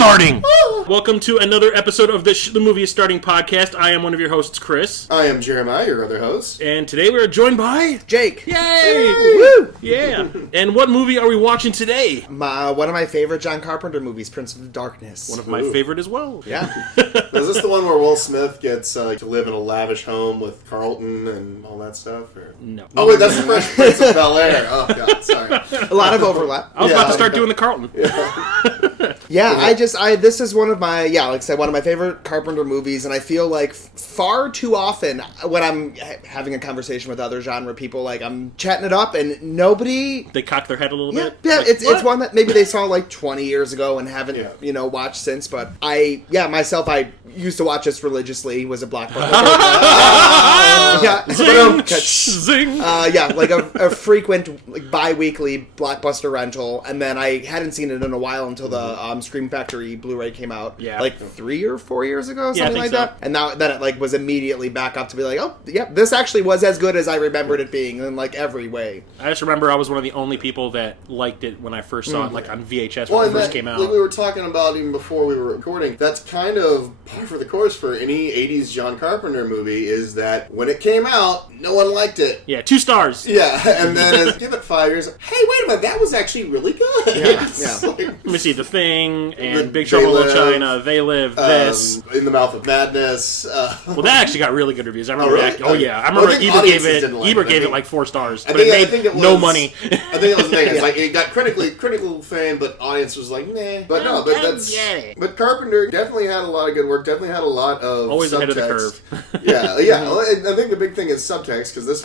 starting! Welcome to another episode of the Movie is Starting podcast. I am one of your hosts, Chris. I am Jeremiah, your other host. And today we are joined by... Jake. Yay! Woo! Yeah. And what movie are we watching today? One of my favorite John Carpenter movies, Prince of Darkness. One of my favorite as well. Yeah. Is this the one where Will Smith gets to live in a lavish home with Carlton and all that stuff? Or? No. Oh, wait, that's the Fresh Prince of Bel-Air. Oh, God, sorry. A lot of overlap. I was about to start doing the Carlton. This is one of my, like I said, one of my favorite Carpenter movies, and I feel like far too often when I'm having a conversation with other genre people, like I'm chatting it up and nobody... They cock their head a little bit? Yeah, like, it's one that maybe they saw like 20 years ago and haven't, watched since, but I used to watch this religiously, was a Blockbuster. Zing! Like a frequent, bi-weekly Blockbuster rental, and then I hadn't seen it in a while until the Scream Factory BluRay came out, 3 or 4 years ago, something like that. And then it was immediately back up to be like, oh, yeah, this actually was as good as I remembered it being in every way. I just remember I was one of the only people that liked it when I first saw it, on VHS when it first came out. Like we were talking about even before we were recording, that's kind of par for the course for any 80s John Carpenter movie, is that when it came out, no one liked it. Yeah, 2 stars. Yeah, and then give it 5 years, hey, wait a minute, that was actually really good. Yeah. Let me see, The Thing and Big Trouble in Little China, They Live, this. In the Mouth of Madness. Well, that actually got really good reviews. I remember I remember Ebert gave it like 4 stars, but it made no money. I think it was the thing. It's like it got critical fame, but audience was like, nah. But no, but Carpenter definitely had a lot of good work. Definitely had a lot of always subtext. Ahead of the curve. I think the big thing is subtext, because this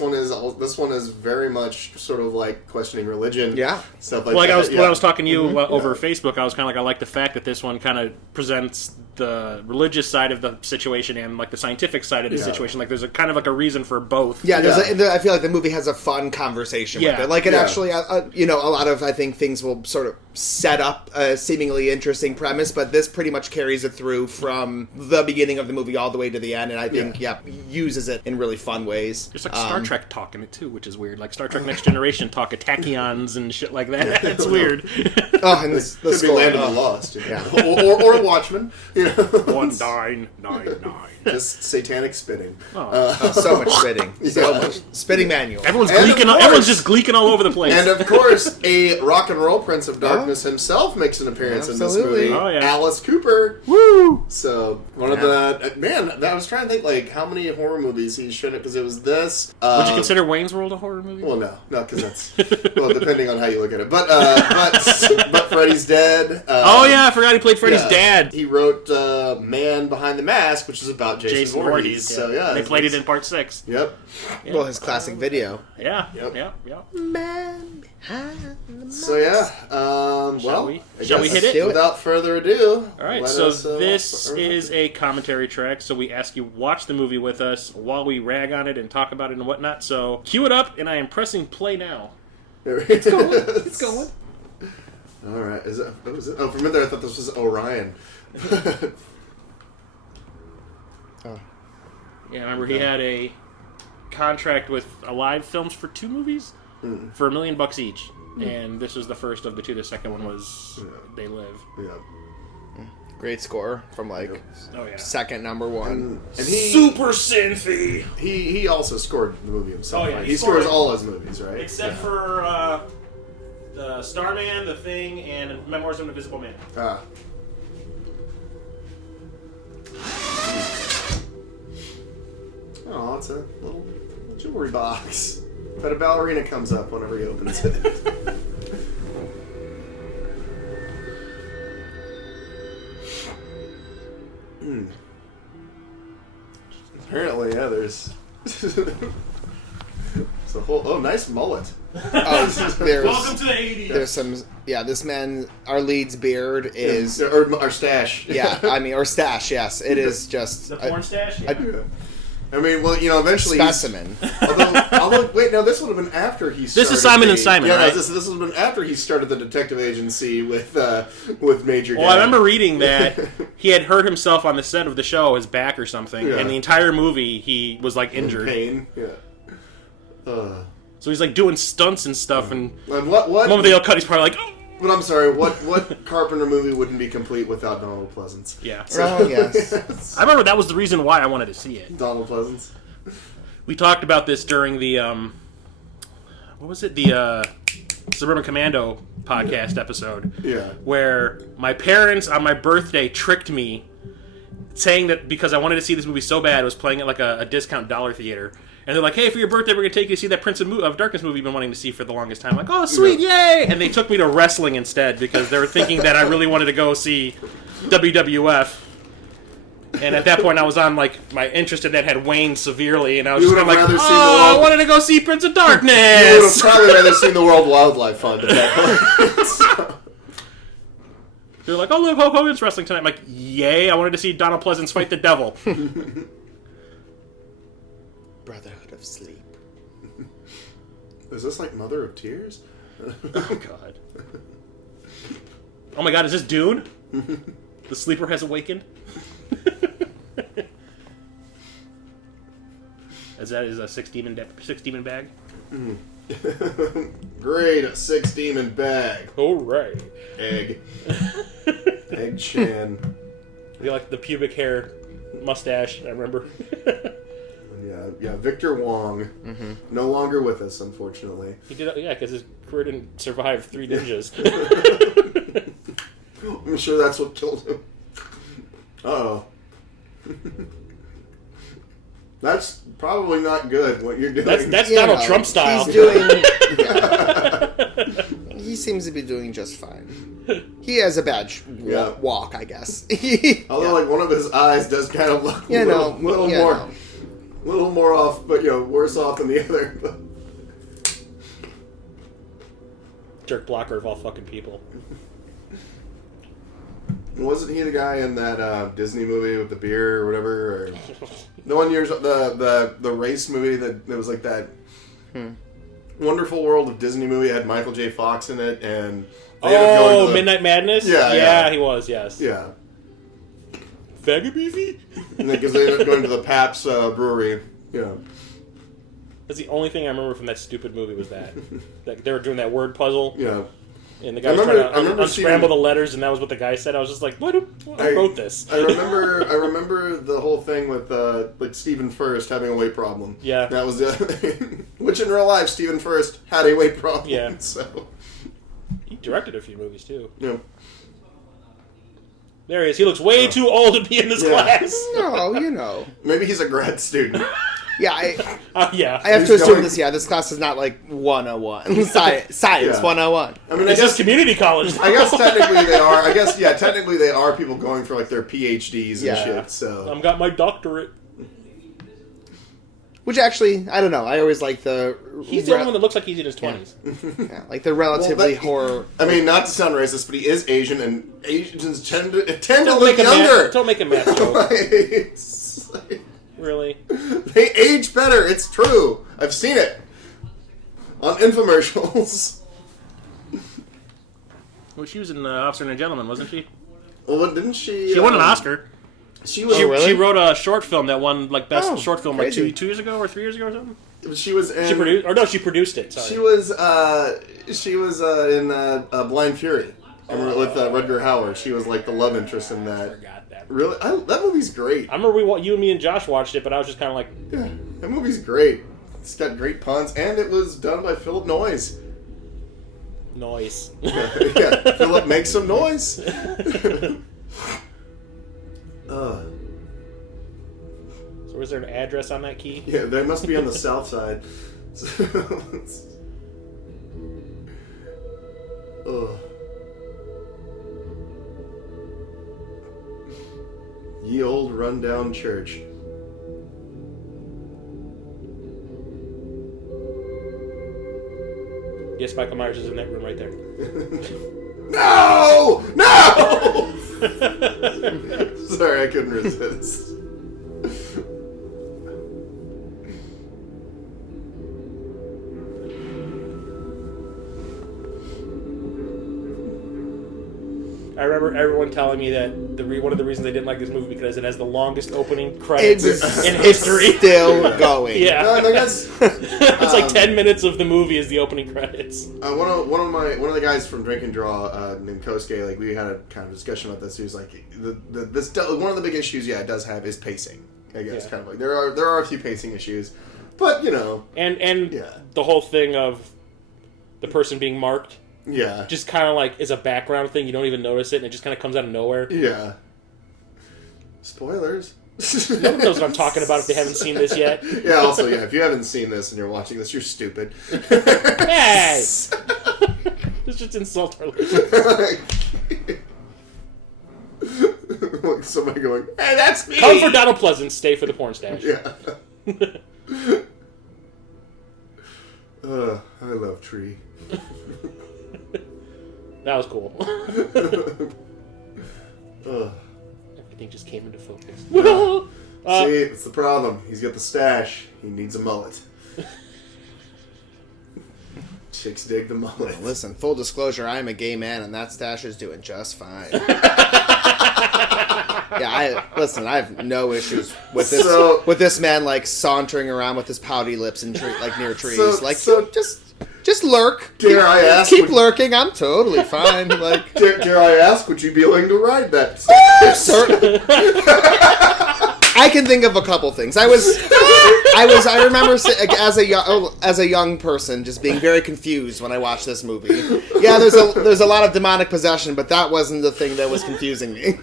one is very much sort of like questioning religion. Yeah, stuff like that. When I was talking to you over Facebook, I was kind of like, I like the fact that this one kind of presents the religious side of the situation and like the scientific side of the situation. Like there's a kind of like a reason for both. Yeah, I feel like the movie has a fun conversation with it. Like it actually, a lot of I think things will sort of set up a seemingly interesting premise, but this pretty much carries it through from the beginning of the movie all the way to the end, and I think uses it in really fun ways. There's like Star Trek talk in it too, which is weird. Like Star Trek Next Generation talk of tachyons and shit like that. It's weird. And the score, Land of the Lost, or Watchmen. 1999. Just satanic spitting. So much spitting. So much spitting manual. Everyone's just gleeking all over the place. And of course, a rock and roll Prince of Darkness himself makes an appearance in this movie. Oh, yeah. Alice Cooper. Woo! So one of the I was trying to think like how many horror movies he's shown it, because it was this. Would you consider Wayne's World a horror movie? Well, no, because that's depending on how you look at it. But Freddy's Dead. I forgot he played Freddy's dad. He wrote Man Behind the Mask, which is about Jason Voorhees. So they played it in part 6. Yep. Yeah. Well, his classic video. Yeah. Yep. Man behind the mask. So shall we hit it? Without further ado. All right. So this is a commentary track. So we ask you watch the movie with us while we rag on it and talk about it and whatnot. So cue it up, and I am pressing play now. It's going. It's going. All right. What was it? Oh, for a minute there, I thought this was Orion. Yeah, remember he had a contract with Alive Films for 2 movies for $1 million each, and this was the first of the 2. The second one was They Live. Yeah. Great score from second number 1. And he super synthy. He also scored the movie himself. Oh yeah, right? He scores all his movies, right? Except for the Starman, The Thing, and Memoirs of an Invisible Man. Oh, it's a little jewelry box. But a ballerina comes up whenever he opens it. Apparently, there's... it's a whole... nice mullet. Welcome to the 80s. There's some... Yeah, this man, our lead's beard is... Or our stash. Yeah, or stash, yes. It is just... The porn stash? I mean, well, eventually... Specimen. Although, wait, no, this would have been after he started... This is Simon and Simon, right? This would have been after he started the detective agency with Major Dad. Well, I remember reading that he had hurt himself on the set of the show, his back or something, and the entire movie he was, injured. In pain, So he's, doing stunts and stuff, and... what? The moment they all cut, he's probably like, oh! But I'm sorry, what Carpenter movie wouldn't be complete without Donald Pleasence? Yeah. Oh, yes. I remember that was the reason why I wanted to see it. Donald Pleasence. We talked about this during the, what was it? The Suburban Commando podcast episode. Yeah. Where my parents, on my birthday, tricked me, saying that because I wanted to see this movie so bad, it was playing at like a discount dollar theater. And they're like, hey, for your birthday, we're going to take you to see that Prince of Darkness movie you've been wanting to see for the longest time. I'm like, oh, sweet, yay! And they took me to wrestling instead because they were thinking that I really wanted to go see WWF. And at that point, I was on, like, my interest in that had waned severely, and I was just kind of like, I wanted to go see Prince of Darkness! You would have probably rather seen the World Wildlife Fund at that point. They're like, oh, look, Hulk Hogan's wrestling tonight. I'm like, yay, I wanted to see Donald Pleasence fight the devil. Brotherhood of Sleep. Is this like Mother of Tears? Oh, God. Oh, my God, is this Dune? The sleeper has awakened? Is that a six demon bag? Great, a 6-demon bag. All right. Egg. Egg Shan. You like the pubic hair mustache, I remember. Yeah, Victor Wong. Mm-hmm. No longer with us, unfortunately. He did, yeah, because his career didn't survive 3 ninjas. I'm sure that's what killed him. Uh-oh. That's probably not good, what you're doing. That's Donald Trump style. He's doing... He seems to be doing just fine. He has a bad walk, I guess. Although, like, one of his eyes does kind of look a little more off, but, worse off than the other. Jerk blocker of all fucking people. Wasn't he the guy in that Disney movie with the beer or whatever? Or the one years the race movie that was like that Wonderful World of Disney movie had Michael J. Fox in it, and Midnight Madness. Yeah, he was. Yes. Yeah. Vagabeefy? And because they ended up going to the Pabst brewery. Yeah. That's the only thing I remember from that stupid movie was that. They were doing that word puzzle. Yeah. And the guy was trying to unscramble the letters, and that was what the guy said. I was just like, who wrote this? I remember the whole thing with like Stephen Furst having a weight problem. Yeah. That was which in real life, Stephen Furst had a weight problem. Yeah. So. He directed a few movies, too. Yeah. There he is. He looks way too old to be in this class. No, Maybe he's a grad student. Yeah, I I have to assume this class is not like 101. Science 101. I mean, it's just community college. I guess technically they are. Technically they are people going for like their PhDs and shit. So I've got my doctorate. Which actually, I don't know. I always like the... He's the only one that looks like he's in his 20s. Yeah, like the relatively horror... I mean, not to sound racist, but he is Asian, and Asians tend to look younger. Don't make a math joke. Really? They age better. It's true. I've seen it on infomercials. Well, she was in Officer and a Gentleman, wasn't she? Well, didn't she... She won an Oscar. She wrote a short film that won best short film crazy. like 2 years ago or 3 years ago or something. She was in. She produced it. Sorry. She was in Blind Fury with Rutger Hauer. She was like the love interest in that. I forgot that. Really, that movie's great. I remember you and me and Josh watched it, but I was just kind of like, yeah, that movie's great. It's got great puns, and it was done by Philip Noyes. Noise. Yeah, Philip makes some noise. So is there an address on that key? Yeah, they must be on the south side. Ye old rundown church. Yes, Michael Myers is in that room right there. No! No! Sorry, I couldn't resist. I remember everyone telling me that one of the reasons they didn't like this movie because it has the longest opening credits in history. Still going. Yeah. No, I guess it's like 10 minutes of the movie is the opening credits. One of the guys from Drink and Draw named Kosuke, like we had a kind of discussion about this. He was like, one of the big issues, it does have is pacing. I guess kind of like there are a few pacing issues, but and the whole thing of the person being marked. Yeah. Just kind of like is a background thing. You don't even notice it, and it just kind of comes out of nowhere. Yeah. Spoilers. No one knows what I'm talking about if they haven't seen this yet. Yeah, also, if you haven't seen this and you're watching this, you're stupid. Hey! Let's just insult our listeners. Like somebody going, hey, that's me! Come for Donald Pleasence, stay for the porn stash. Yeah. I love Tree. That was cool. Everything just came into focus. See, it's the problem. He's got the stash. He needs a mullet. Chicks dig the mullet. Listen, full disclosure, I am a gay man, and that stash is doing just fine. I have no issues with this. With this man like sauntering around with his pouty lips and near trees. Just lurk. Dare I ask? Keep lurking. I'm totally fine. Like, dare I ask? Would you be willing to ride that? Certainly. I can think of a couple things. I remember as a young person just being very confused when I watched this movie. Yeah, there's a lot of demonic possession, but that wasn't the thing that was confusing me.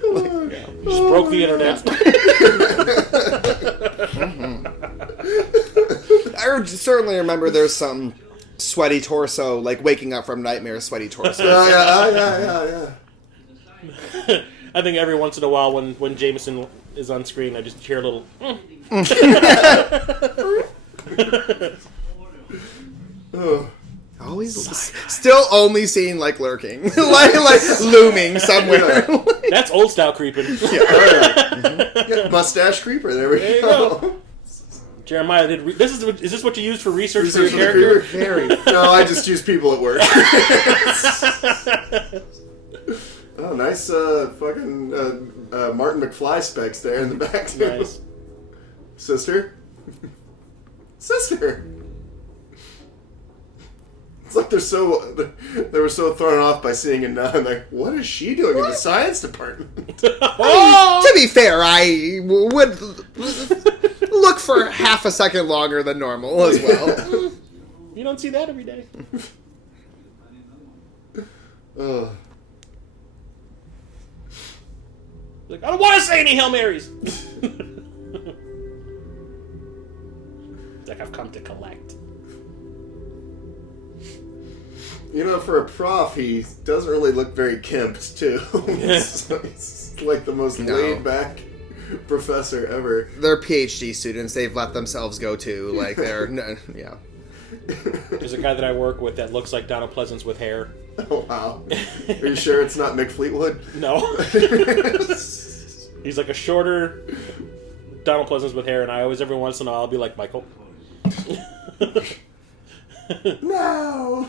Just broke the internet. I certainly remember there's some sweaty torso, like waking up from nightmares, sweaty torso. Yeah. I think every once in a while when Jameson is on screen, I just hear a little... Always still only seen like lurking. like looming somewhere. That's old style creeping. Mustache creeper, there we go. Jeremiah, is this what you used for research for your character? Very. No, I just use people at work. Oh, nice fucking Martin McFly specs there in the back, too. Nice. Sister? It's like they were so thrown off by seeing a nun. Like, what is she doing in the science department? To be fair, I would look for half a second longer than normal as well. You don't see that every day. Like, I don't want to say any Hail Marys. Like, I've come to collect. For a prof, he doesn't really look very kempt, too. So he's like the most laid-back professor ever. They're PhD students. They've let themselves go, too. Like, they're... yeah. There's a guy that I work with that looks like Donald Pleasence with hair. Oh, wow. Are you sure it's not Mick Fleetwood? No. He's like a shorter Donald Pleasence with hair, and I always, every once in a while, I'll be like, Michael. No!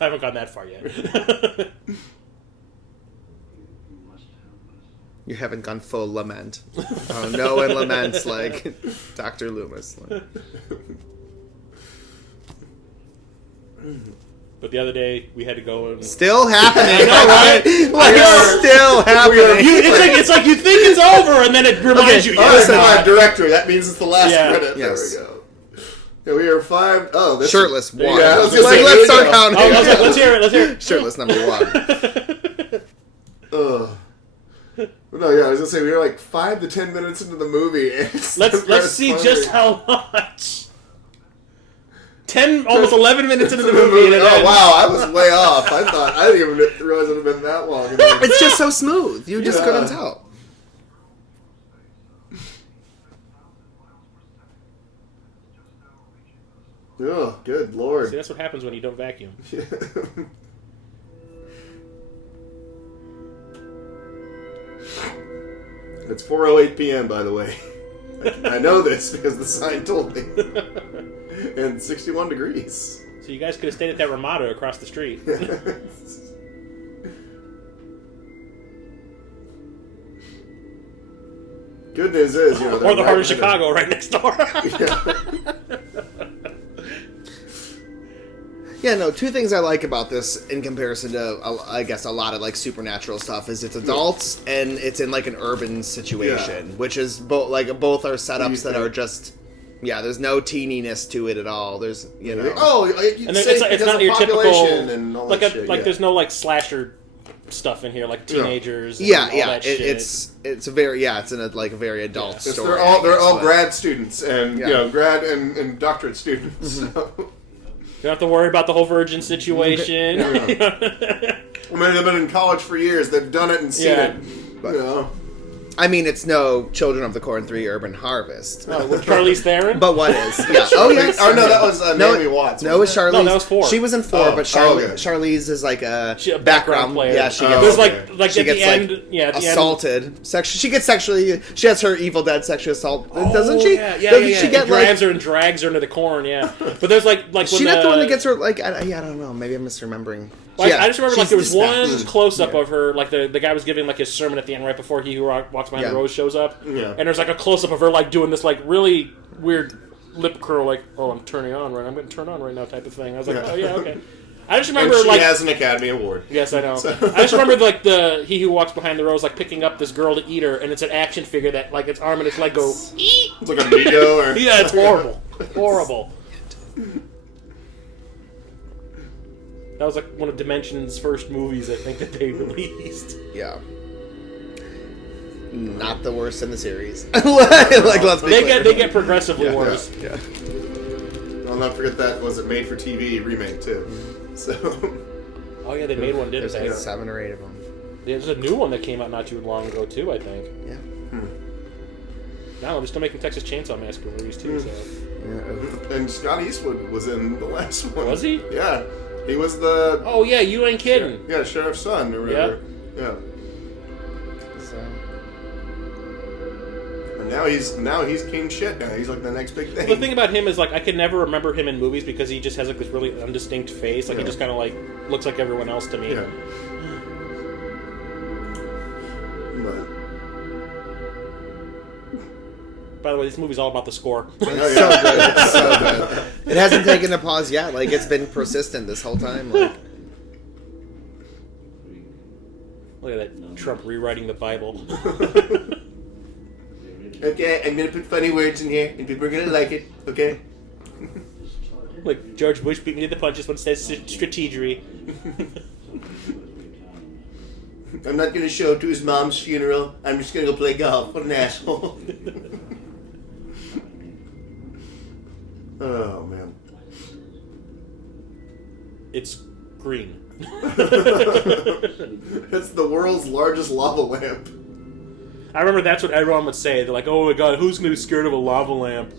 I haven't gone that far yet. You haven't gone full lament. Oh, no, and laments like Dr. Loomis. But the other day, we had to go and... Still happening. I know, right? Still happening. It's like you think it's over, and then it reminds you. Oh, listen, my director. That means it's the last credit. Yes. There we go. Yeah, we are 5... Oh, this shirtless one. Yeah, let's start counting. Oh, let's hear it. Shirtless number 1. No, yeah, I was gonna say we were like 5 to 10 minutes into the movie. And let's see just how much. 10, almost 11 minutes into the movie. Oh wow, I was way off. I didn't even realize it had been that long. It's just so smooth. You just couldn't tell. Oh, good lord. See, that's what happens when you don't vacuum. It's 4:08 p.m. by the way. I know this because the sign told me. And 61 degrees. So you guys could have stayed at that Ramada across the street. good news is, or the heart of Chicago right next door. Yeah, no, two things I like about this in comparison to, I guess, a lot of, like, supernatural stuff is it's adults and it's in, like, an urban situation, which is both are setups that are just, there's no teeniness to it at all. There's, you know. Oh, and it's not your typical, and all like, that shit, there's no, like, slasher stuff in here, like teenagers and all that shit. It's a very, it's in a, like, a very adult story. They're all grad students and, you know, grad and doctorate students, so... You don't have to worry about the whole virgin situation. I mean, they've been in college for years. They've done it and seen it. But, you know. I mean, it's no Children of the Corn 3 Urban Harvest. Oh, with Charlize Theron? But what is? Yeah. Oh, yes. Oh, no, that was Naomi Watts. No, it was Charlize. No, that was 4. She was in 4, but Charlize is like a background player. Yeah, she gets... like she at gets, the end... like, at the assaulted. End. She gets sexually... She has her Evil Dead sexual assault, doesn't she? Yeah. She get, grabs her and drags her into the corn, But there's like when she not the one that gets her, like... I don't know. Maybe I'm misremembering. Like, I just remember like there was one close-up of her, like the guy was giving like his sermon at the end right before He Who Walks Behind the Rose shows up. Yeah. And there's like a close-up of her like doing this like really weird lip curl, like, oh, I'm turning on right now. I'm going to turn on right now type of thing. I was like, oh yeah, okay. I just remember and she like... has an Academy Award. Yes, I know. So. I just remember like the He Who Walks Behind the Rose like picking up this girl to eat her, and it's an action figure that like its arm and its leg go... Eat! It's like a Mego or... Yeah, it's horrible. Horrible. That was like one of Dimension's first movies, I think, that they released. Yeah. Not the worst in the series. Like, let's be clear. They get progressively worse. Yeah. I'll not forget that was a made-for-TV remake, too. So... Oh, yeah, they made one, didn't they? 7 or 8 of them. There's a new one that came out not too long ago, too, I think. Yeah. No, they're still making Texas Chainsaw Massacre movies, too, so... Yeah. And Scott Eastwood was in the last one. Was he? Yeah. He was the... Oh, yeah, you ain't kidding. Yeah, Sheriff's son or whatever. Yep. Yeah. So... And now he's king shit now. He's like the next big thing. The thing about him is, like, I could never remember him in movies because he just has, like, this really undistinct face. Like, he just kind of, like, looks like everyone else to me. Yeah. But... By the way, this movie's all about the score. So good. It's so good. It hasn't taken a pause yet. Like, it's been persistent this whole time. Like, look at that Trump rewriting the Bible. Okay, I'm gonna put funny words in here, and people are gonna like it. Okay. Like George Bush beat me to the punches when it says strategery. I'm not gonna show up to his mom's funeral. I'm just gonna go play golf. What an asshole. Oh, man. It's green. It's the world's largest lava lamp. I remember that's what everyone would say. They're like, oh my god, who's going to be scared of a lava lamp?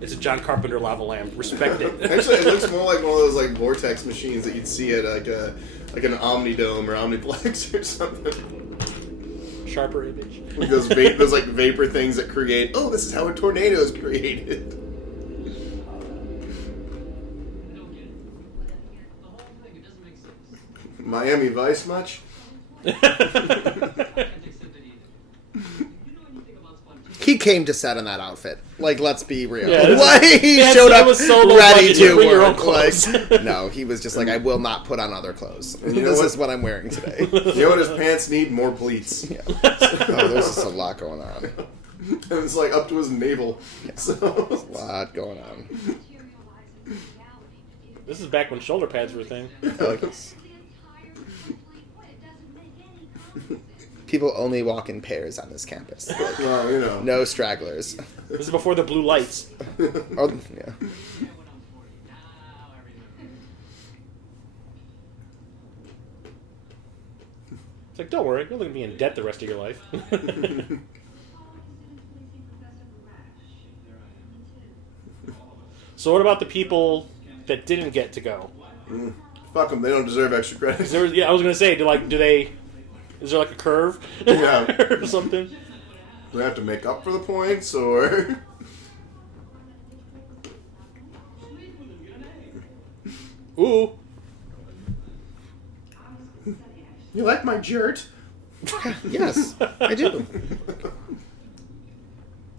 It's a John Carpenter lava lamp. Respect it. Actually, it looks more like one of those like vortex machines that you'd see at like an Omnidome or Omniplex or something. Sharper image. Like those like vapor things that create. Oh, this is how a tornado is created. Miami Vice much? he came to set in that outfit. Like, let's be real. Yeah, he showed up ready to bring your own work. clothes. Like, no, he was just like, I will not put on other clothes. This is what I'm wearing today. You know what his pants need? More pleats. Yeah. Oh, there's just a lot going on. And it's like up to his navel. Yeah. So. There's a lot going on. This is back when shoulder pads were a thing. I like this. People only walk in pairs on this campus. Like, well, you know. No stragglers. This is before the blue lights. Oh, yeah. It's like, don't worry, you're not going to be in debt the rest of your life. So what about the people that didn't get to go? Fuck them, they don't deserve extra credit. I was going to say, do they... Is there like a curve? Yeah. Or something? Do they have to make up for the points, or... Ooh. You like my shirt? Yes, I do.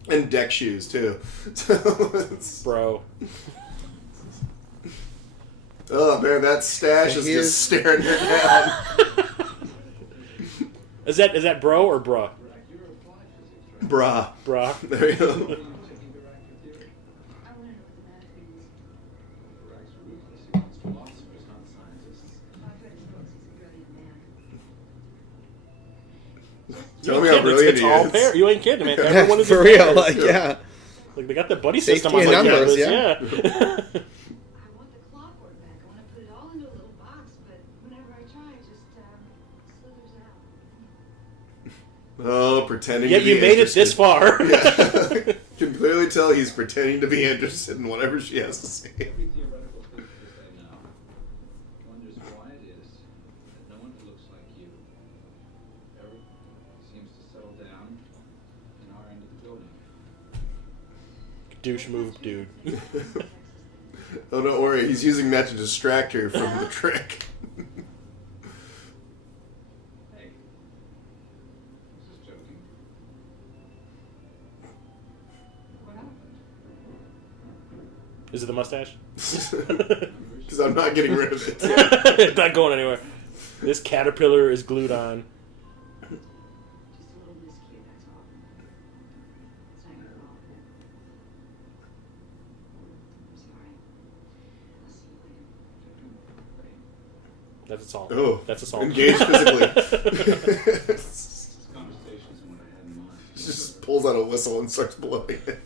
And deck shoes, too. Bro. Oh, man, that stash is just staring her down. Is that bro or bruh? Brah. Brah. There you go. Tell me how brilliant he is. You ain't kidding, man. Everyone is for real, like, yeah. Like, they got the buddy Safety system on in like numbers, campus, yeah. I want the clockwork back. I want to put it all into a little box, but whenever I try, it just slithers out. Oh, pretending Yet to be you made interested. it this far. Yeah. Can clearly tell he's pretending to be interested in whatever she has to say. Every theoretical physicist I know wonders why it is that no one who looks like you ever seems to settle down in our end of the building. Douche move, dude. Oh, don't worry. He's using that to distract her from the trick. Hey, this is joking. What happened? Is it the mustache? Because I'm not getting rid of it. It's not going anywhere. This caterpillar is glued on. Just a little miscue, that's all. It's not your fault. I'm sorry. I'll see you later. That's assault. Oh, That's assault. engaged physically. This conversation isn't what I had in mind. She just pulls out a whistle and starts blowing it. Okay.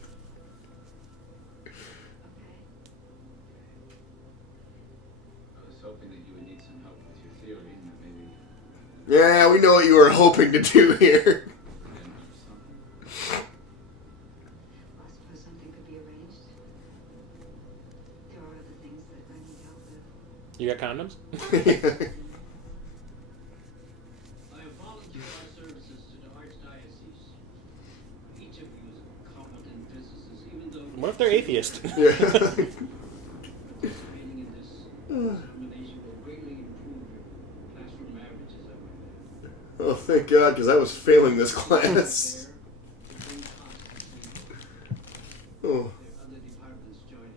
I was hoping that you would need some help with your theory and that maybe Yeah, we know what you were hoping to do here. I didn't have something. Well, I suppose something could be arranged. There are other things that I need help with. You got condoms? I have volunteered my services to the Archdiocese. Each of you is a competent physicist, even though What if they're atheist? Yeah. participating in this examination will greatly improve your classroom averages. Oh, thank God, because I was failing this class. Oh. There are other departments joining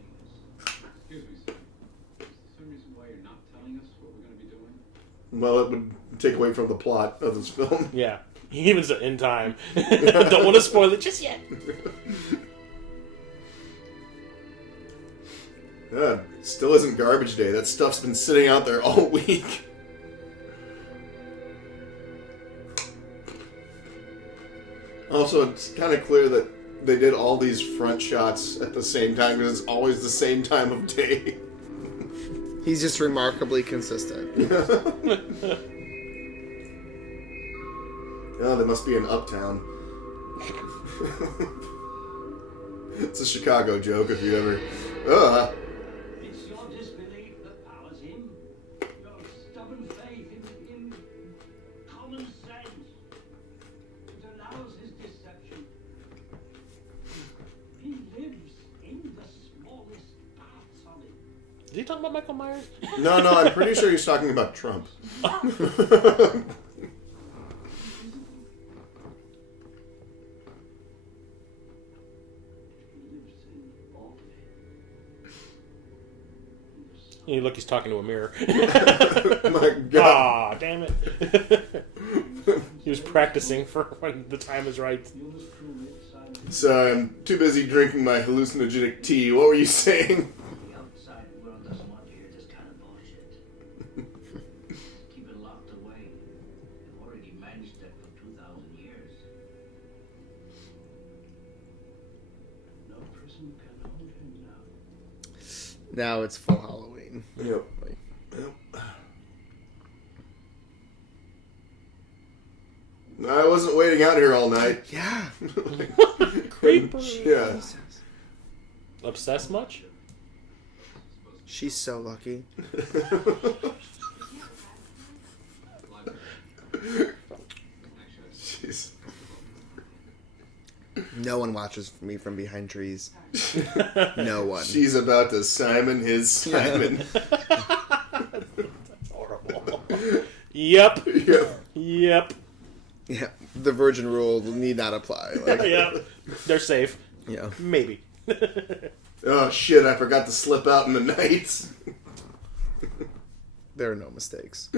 us. Excuse me, sir. Is there some reason why you're not telling us what we're going to be doing? Well, it would take away from the plot of this film. Yeah. He even said in time. Don't want to spoil it just yet. God, still isn't garbage day. That stuff's been sitting out there all week. Also, it's kind of clear that they did all these front shots at the same time because it's always the same time of day. He's just remarkably consistent. Oh, they must be in Uptown. It's a Chicago joke if you ever... It's your disbelief that powers him. Your stubborn faith in common sense. It allows his deception. He lives in the smallest parts of it. Did he talk about Michael Myers? No, I'm pretty sure he's talking about Trump. You look, he's talking to a mirror. My God. Ah, damn it. He was practicing for when the time is right. Sorry, I'm too busy drinking my hallucinogenic tea. What were you saying? The outside world doesn't want to hear this kind of bullshit. Keep it locked away. They've already managed that for 2,000 years. No prison can hold him now. Now it's full Halloween. Yep. I wasn't waiting out here all night. Yeah. Creeper. Yeah. Obsessed much? She's so lucky. Jeez. No one watches me from behind trees. No one. She's about to Simon his Simon. That's horrible. Yep. Yep. Yep. Yeah, the virgin rule need not apply. Like, Yeah, they're safe. yeah. Maybe. Oh shit! I forgot to slip out in the night. There are no mistakes.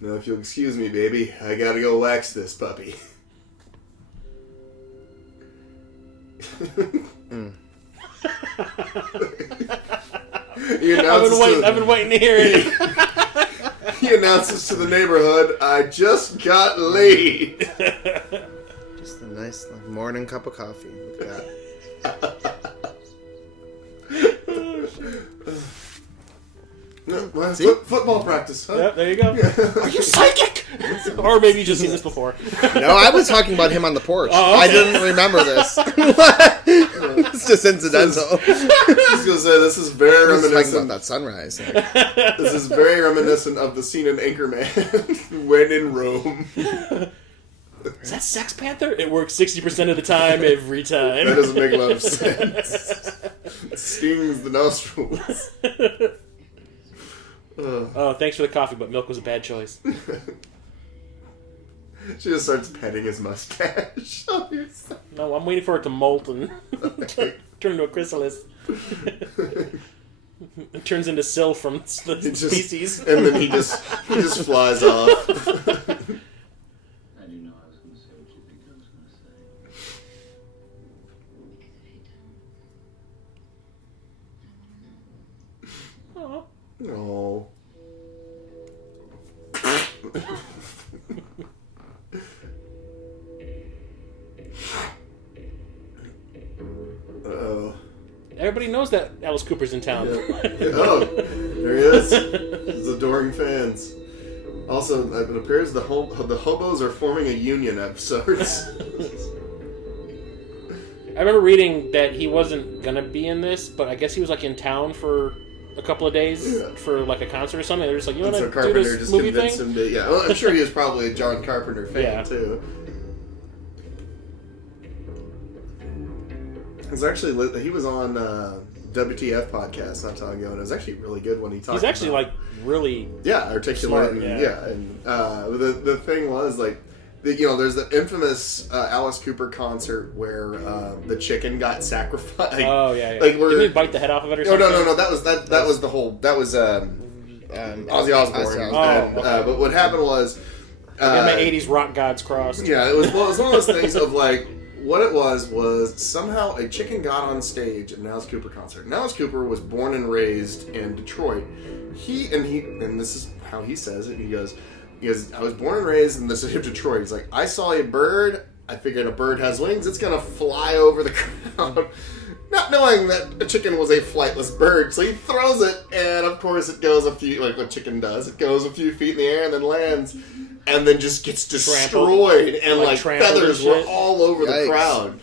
Now, if you'll excuse me, baby, I gotta go wax this puppy. I've been waiting to hear it. He announces to the neighborhood, I just got laid. Just a nice morning cup of coffee with that. Football practice, huh? Yep, there you go. Are you psychic? Or maybe you've just seen this before. No, I was talking about him on the porch. Oh, okay. I didn't remember this. It's just incidental. I was gonna say, this is very I was talking reminiscent. about that sunrise. This is very reminiscent of the scene in Anchorman when in Rome. Is that Sex Panther? It works 60% of the time, every time. That doesn't make a lot of sense. It stings the nostrils. Oh, thanks for the coffee, but milk was a bad choice. She just starts petting his mustache. No, I'm waiting for it to molt and turn into a chrysalis. It turns into Syl from the species. And then he just flies off. I do know I was going to say what you think I was going to say. Oh. No. Uh-oh. Everybody knows that Alice Cooper's in town. Oh, there he is. His adoring fans. Also, it appears the hobos are forming a union of sorts. I remember reading that he wasn't gonna be in this, but I guess he was like in town for a couple of days for like a concert or something. They're just like, you want to do Carpenter this just movie convinced thing? him to. Yeah, well, I'm sure he was probably a John Carpenter fan Yeah. too. It's actually he was on WTF podcast not too long ago, and it was actually really good when he talked. He's actually about, like really articulate. smart, And, yeah. and the thing was like. There's the infamous Alice Cooper concert where the chicken got sacrificed. Oh yeah. Like Didn't he bite the head off of it or something? No. That was the whole. That was Ozzy Osbourne. But what happened was. I my '80s rock gods crossed. Yeah, it was one of those things of like. What it was somehow a chicken got on stage at an Alice Cooper concert. And Alice Cooper was born and raised in Detroit. And this is how he says it. He goes, I was born and raised in the city of Detroit. He's like, I saw a bird. I figured a bird has wings. It's going to fly over the crowd. Not knowing that a chicken was a flightless bird. So he throws it, and of course it goes a few, like what chicken does. It goes a few feet in the air and then lands, and then just gets destroyed. And like feathers were all over the crowd.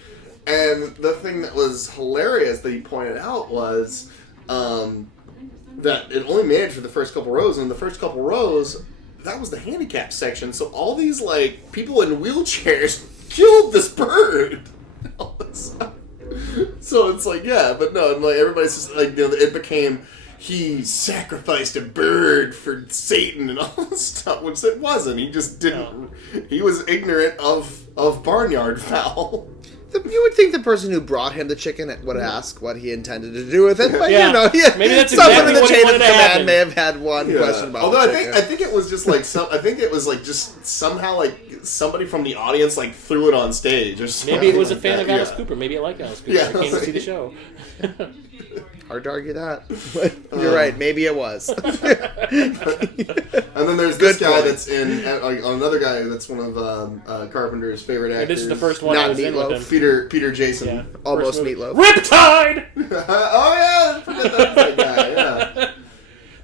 And the thing that was hilarious that he pointed out was that it only made it for the first couple rows. And the first couple rows, that was the handicap section. So all these like people in wheelchairs killed this bird. All this stuff. So it's like, yeah, but no, and like everybody's just like, it became he sacrificed a bird for Satan and all this stuff, which it wasn't. He just didn't. He was ignorant of barnyard fowl. You would think the person who brought him the chicken would ask what he intended to do with it, but maybe that's someone exactly in the what he chain of wanted to command happen. may have had one question about. Although I think it was just like I think it was like just somehow like somebody from the audience like threw it on stage or something. Maybe it was a like fan that. of Alice Cooper. Maybe it liked Alice Cooper. Yeah. I came to see the show. Hard to argue that. You're right. Maybe it was. And then there's this Good guy point. that's in another guy that's one of Carpenter's favorite actors. And this is the first one Not I was in Meatloaf. with him. Peter Jason. Yeah. Almost First movie. Meatloaf. Riptide! Oh yeah, I forgot that guy. Yeah.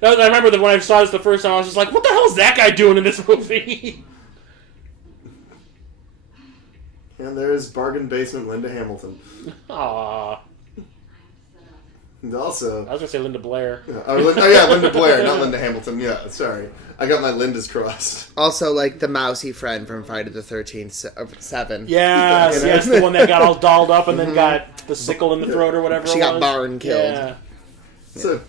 I remember that when I saw this the first time, I was just like, what the hell is that guy doing in this movie? And there's bargain basement Linda Hamilton. Aww. And also... I was going to say Linda Blair. Linda Blair, not Linda Hamilton. Yeah, sorry. I got my Lindas crossed. Also, like, the mousy friend from Friday the 13th, 7. Yes, the one that got all dolled up and then got the sickle in the throat or whatever She got Barn killed. Yeah. So,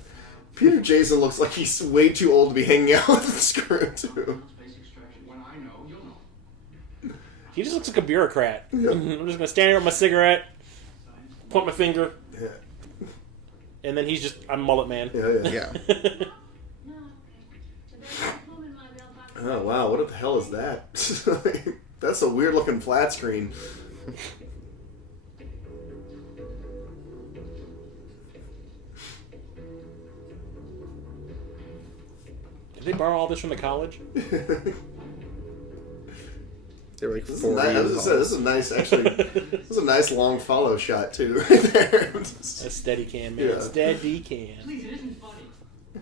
Peter Jason looks like he's way too old to be hanging out with the Screw, too. He just looks like a bureaucrat. Yeah. I'm just going to stand here with my cigarette, point my finger, Yeah. and then he's just, I'm Mullet Man. Yeah. Oh, wow, what the hell is that? That's a weird looking flat screen. Did they borrow all this from the college? They were like This 4 years old. this is nice, actually. This is a nice long follow shot, too, right there. A steady cam, man. Yeah. Steady cam. Please, it isn't funny.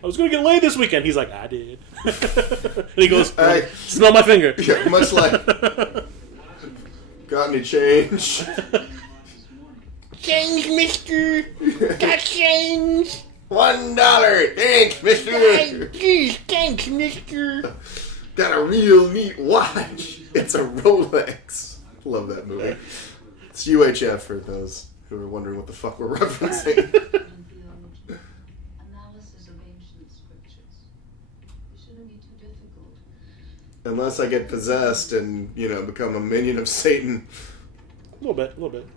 I was going to get laid this weekend. He's like, I did. And he goes, smell my finger. Yeah, much like... Got any change? Change, mister. Got change. $1. Thanks, mister. Thanks, mister. Got a real neat watch. It's a Rolex. Love that movie. It's UHF for those who are wondering what the fuck we're referencing. Analysis of ancient scriptures. It shouldn't be too difficult. Unless I get possessed and, become a minion of Satan. A little bit.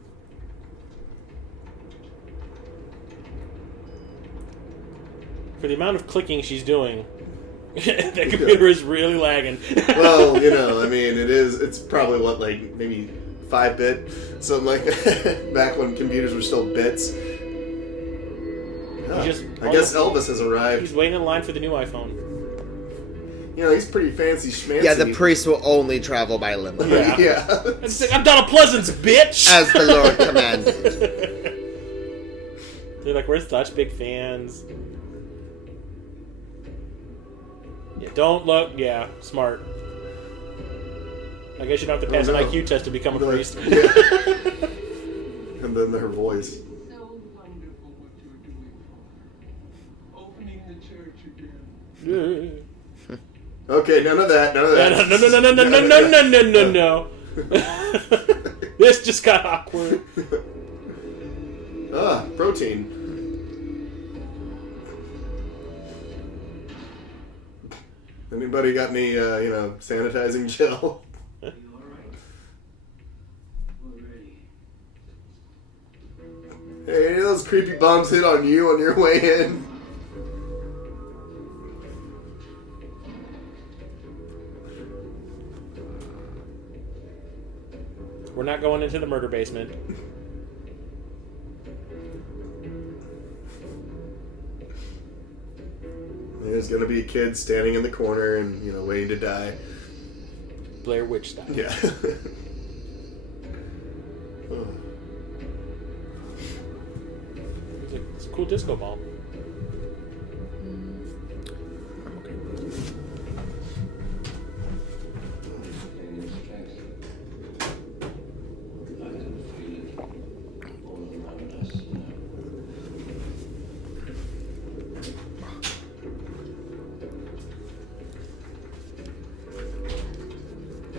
For the amount of clicking she's doing, that computer is really lagging. Well, it's probably maybe 5-bit, something like that. Back when computers were still bits. I guess Elvis has arrived. He's waiting in line for the new iPhone. He's pretty fancy schmancy. Yeah, the priest will only travel by limo. Yeah. I'm Donald Pleasence, bitch! As the Lord commanded. They're like, we're such big fans. Yeah, don't look. Yeah, smart. I guess you don't have to pass an IQ test to become a priest. Yeah. And then her voice. So wonderful what you're doing for her. Opening the church again. Okay, none of that. No. This just got awkward. Protein. Anybody got any, sanitizing gel? Are you alright? We're ready. Hey, any of those creepy bums hit on you on your way in? We're not going into the murder basement. There's gonna be a kid standing in the corner and, waiting to die. Blair Witch style. Yeah. It's a cool disco ball.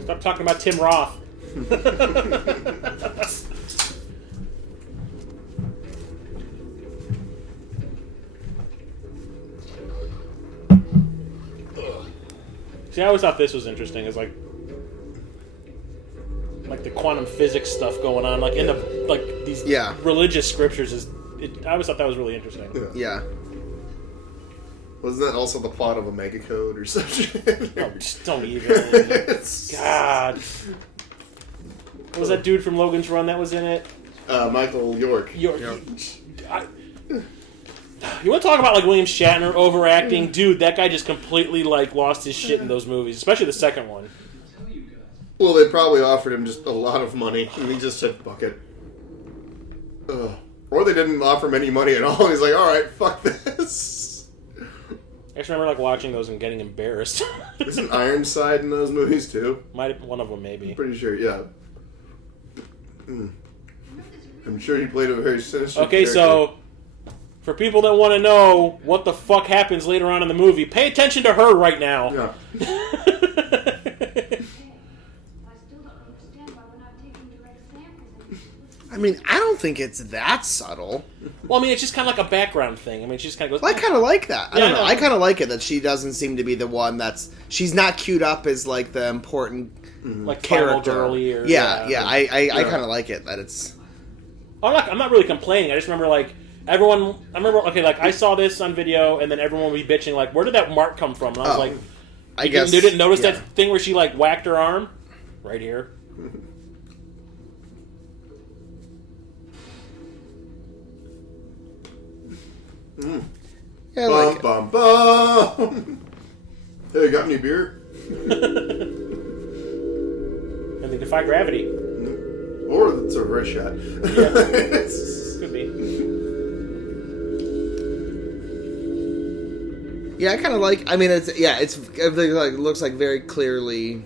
Stop talking about Tim Roth. See, I always thought this was interesting. It's like the quantum physics stuff going on, in the these religious scriptures. I always thought that was really interesting. Yeah. Wasn't that also the plot of a mega code or something? Oh, just don't even. God. What was that dude from Logan's Run that was in it? Michael York. You want to talk about William Shatner overacting? Dude, that guy just completely lost his shit in those movies, especially the second one. Well, they probably offered him just a lot of money, and he just said, fuck it. Ugh. Or they didn't offer him any money at all, and he's like, alright, fuck this. I just remember watching those and getting embarrassed. Isn't Ironside in those movies too? Might have one of them, maybe. I'm pretty sure, yeah. I'm sure he played a very sinister Okay, character. so For people that want to know what the fuck happens later on in the movie, pay attention to her right now. Yeah. I still don't understand why we're not taking direct samples. I mean, I don't think it's that subtle. Well, I mean, it's just kind of like a background thing. I mean, she just kind of goes... Well, I kind of like that. I Yeah, don't know. I know. I kind of like it that she doesn't seem to be the one that's... She's not queued up as, like, the important like character. Final Girly or... I kind of like it that it's... I'm not really complaining. I just remember, like, everyone... I remember, okay, like, I saw this on video, and then everyone would be bitching, like, where did that mark come from? And I was like... I guess... You didn't notice yeah. that thing where she, like, whacked her arm? Right here. Yeah, I like it. Bum, bum. Hey, got any beer? And they defy gravity. Or it's a wrist shot. Could be. Yeah, I kind of like... I mean, it's everything like looks like very clearly...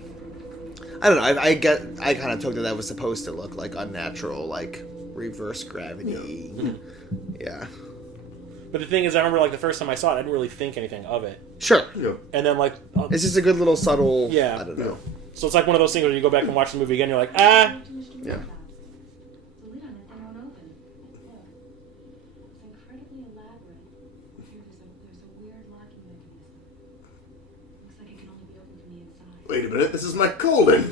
I don't know. I kind of took that was supposed to look like unnatural, like reverse gravity. Yeah. But the thing is, I remember, like, the first time I saw it, I didn't really think anything of it. Sure. Yeah. And then, like... It's just a good little subtle... Yeah. I don't know. So it's like one of those things where you go back and watch the movie again, you're like, ah... Yeah. The lid on it, they won't open. Yeah. It's incredibly elaborate. Here, there's a weird locking mechanism. Looks like it can only be opened from the inside. Wait a minute, this is my colon.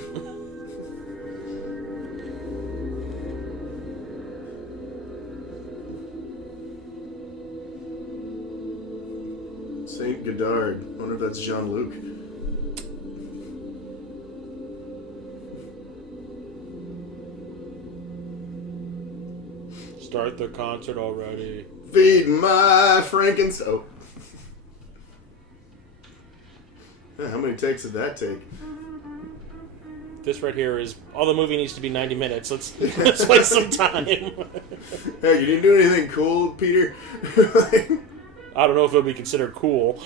Saint Godard. I wonder if that's Jean-Luc. Start the concert already. Feed my Frankenstein. Oh. Yeah, how many takes did that take? This right here is... All the movie needs to be 90 minutes. Let's waste some time. Hey, you didn't do anything cool, Peter? I don't know if it'll be considered cool.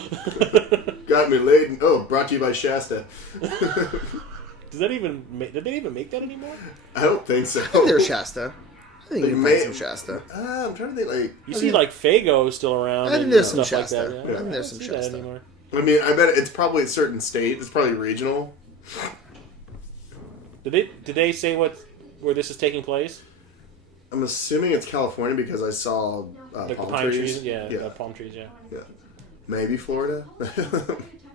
Got me laid. Oh, brought to you by Shasta. Does that even... Did they even make that anymore? I don't think so. I think there's Shasta. I think They you can may- find some Shasta. I'm trying to think, like... You see, like, Fago still around. I think and there's some stuff Shasta. Like that. I think there's don't some see that Shasta. anymore. I mean, I bet it's probably a certain state. It's probably regional. Did they say where this is taking place? I'm assuming it's California because I saw Like the palm pine trees. trees? Yeah, palm trees, yeah. Yeah. Maybe Florida. Other type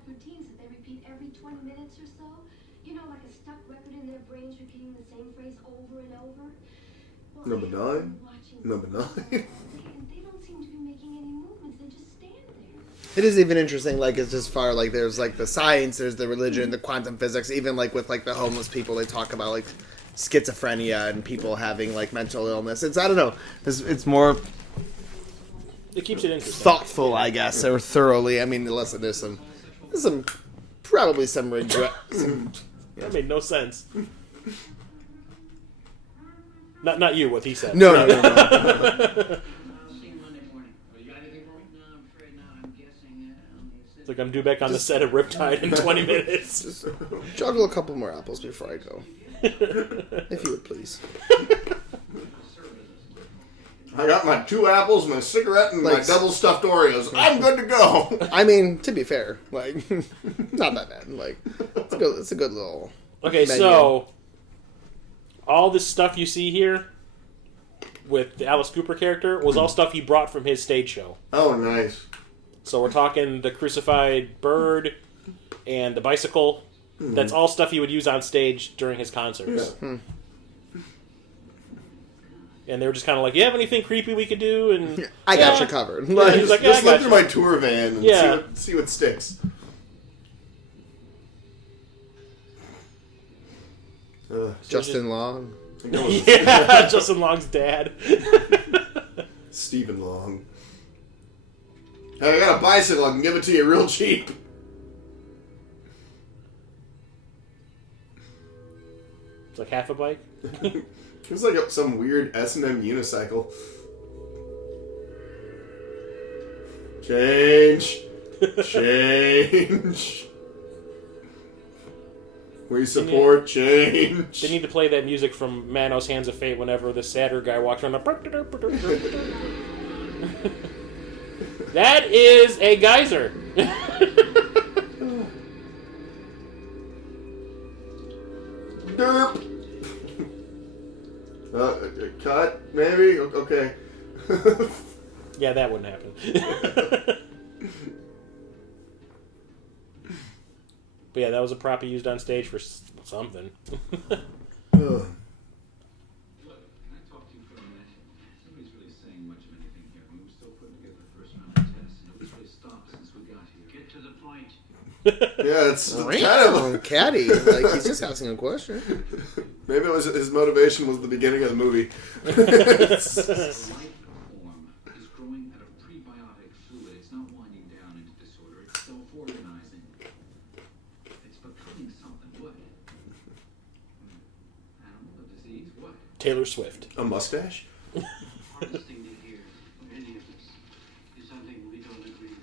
routines that they repeat every 20 minutes or so. You know, like a stuck record in their brains repeating the same phrase over and over. Well, Number 9. watching Number 9. they don't seem to be making any movements. They just stand there. It is even interesting, like, it's just far, like, there's, like, the science, there's the religion, the quantum physics, even, like, with, like, the homeless people, they talk about, like, schizophrenia and people having, like, mental illness. It's, I don't know, it's more It keeps it interesting. thoughtful, I guess, or thoroughly. I mean, listen, there's probably some regret. That made no sense. Not you, what he said. No. See you Monday morning. Oh, you got anything for me? No, I'm afraid not. I'm guessing on the It's like I'm due back on the set of Riptide in 20 minutes. Just juggle a couple more apples before I go. If you would, please. I got my 2 apples, my cigarette, and my Like- double stuffed Oreos. I'm good to go. I mean, to be fair, like, not that bad. Like, it's a good little... Okay, menu. so all this stuff you see here with the Alice Cooper character was all stuff he brought from his stage show. Oh, nice. So we're talking the crucified bird and the bicycle. That's all stuff he would use on stage during his concerts. Yeah. And they were just kind of like, you have anything creepy we could do? And I got you covered. Yeah, he was like, yeah, I Just got look you. through my tour van and Yeah. see what sticks. Justin Long. I think that was Yeah, Justin Long's dad. Stephen Long. Hey, I got a bicycle. I can give it to you real cheap. It's like half a bike. It's like some weird S&M unicycle. Change. Change. We support change. They need to play that music from Manos Hands of Fate whenever the sadder guy walks around. That is a geyser. Derp. Cut, maybe? Okay. Yeah, that wouldn't happen. But yeah, that was a prop he used on stage for something. Look, can I talk to you for a minute? Nobody's really saying much of anything here. I mean, we're still putting together the first round of tests, and nobody's really stopped since we got here. Get to the point. Yeah, it's kind of catty. Like, he's just asking a question. Maybe it was his motivation was the beginning of the movie. Life form is growing out of prebiotic fluid. It's not winding down into disorder. It's self-organizing. It's becoming something. What? Animal, a disease? What? Taylor Swift. A mustache? Hardest thing to hear from any of us is something we don't agree with.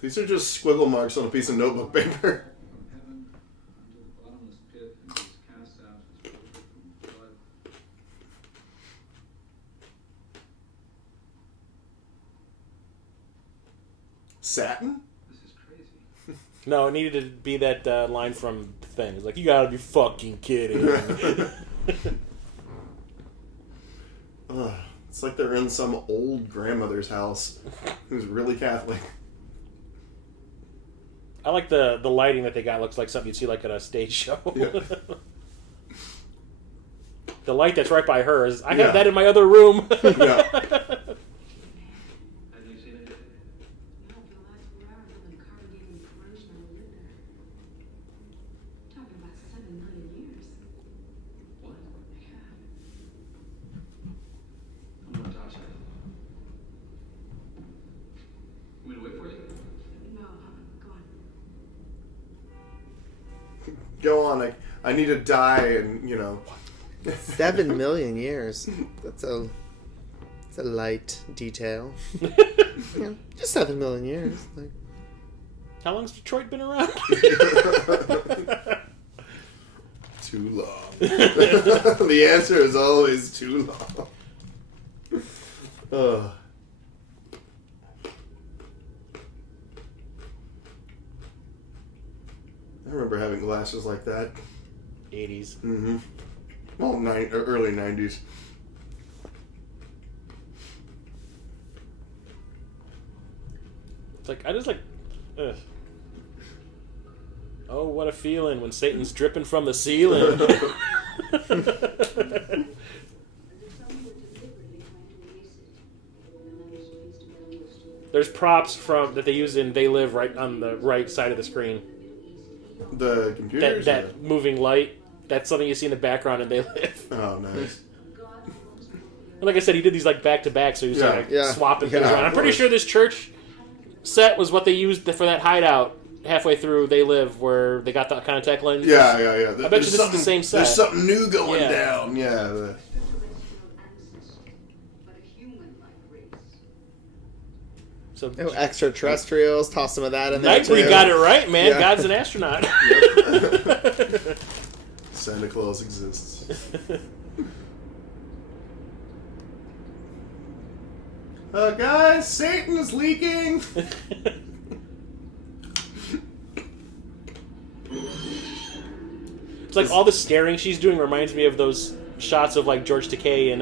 These are just squiggle marks on a piece of notebook paper. From heaven unto the bottomless pit, and was cast out as water from blood. Satin? This is crazy. No, it needed to be that line from Things. Like, you gotta be fucking kidding. It's like they're in some old grandmother's house who's really Catholic. I like the lighting that they got. Looks like something you'd see like at a stage show. Yeah. The light that's right by hers. I have that in my other room. Yeah. Hadn't you seen it? No, for the last 4 hours I've been corrugating corrosion on the lid there. Talking about 7 million years. What? Yeah. I'm gonna touch it. You want me to wait for you? No, go on. Go on. I need to die and, 7 million years. That's a light detail. Yeah, just 7 million years. Like, How long's Detroit been around? Too long. The answer is always too long. I remember having glasses like that. 80s. Mm-hmm. Well, early 90s. It's like, I just like... Ugh. Oh, what a feeling when Satan's dripping from the ceiling. As if someone were deliberately trying to erase it. And then there's ways to get almost to it. There's props that they use in They Live right on the right side of the screen. The computers? That moving light, that's something you see in the background in They Live. Oh, nice. And like I said, he did these like back to back, so he was like swapping things Yeah, around. I'm pretty sure this church set was what they used for that hideout halfway through They Live, where they got that contact lens. Yeah. I bet you this is the same set. There's something new going Yeah. down. Yeah. Extraterrestrial ancestry, but a human-like race. So extraterrestrials, toss some of that in there. Nightbreed too. got it right, man. Yeah. God's an astronaut. Santa Claus exists. Guys, Satan is leaking. It's like all the staring she's doing reminds me of those shots of like George Takei in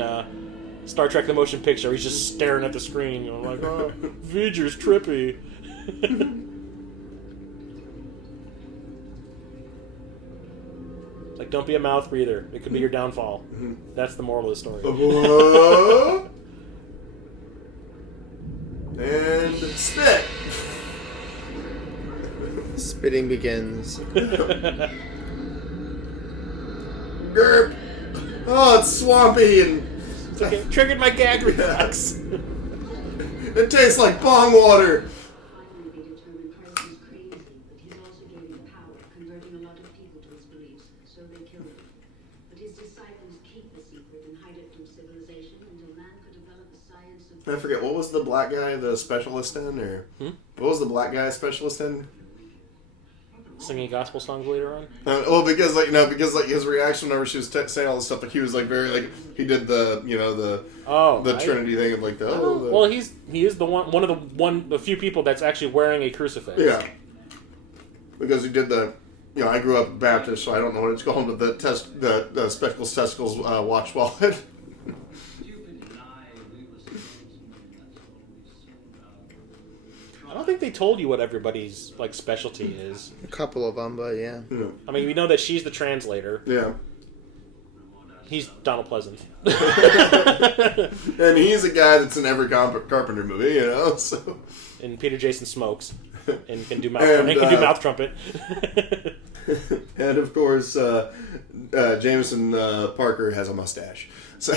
Star Trek: The Motion Picture. He's just staring at the screen, like, "Oh, V'ger's trippy." It's like, don't be a mouth breather. It could be your downfall. That's the moral of the story. And spit. Spitting begins. Gerp. Oh, it's swampy and It's like it triggered my gag reflex. it tastes like bong water. Finally, they determined Christ was crazy, but he's also gaining power, converting a lot of people to his beliefs, so they killed him. But his disciples keep the secret and hide it from civilization until man could develop a science of... I forget, what was the black guy the specialist in? Or what was the black guy specialist in? singing gospel songs later on? Well, because his reaction whenever she was saying all this stuff, like he was like very like he did the the Trinity thing and like the well he is the few people that's actually wearing a crucifix. Yeah, because he did the I grew up Baptist, so I don't know what it's called, but the spectacles testicles watch wallet. I don't think they told you what everybody's like specialty is. A couple of them, but yeah. I mean, we know that she's the translator. Yeah. He's Donald Pleasence. And he's a guy that's in every Carpenter movie, so. And Peter Jason smokes and can do mouth trumpet. And of course, Jameson Parker has a mustache. So.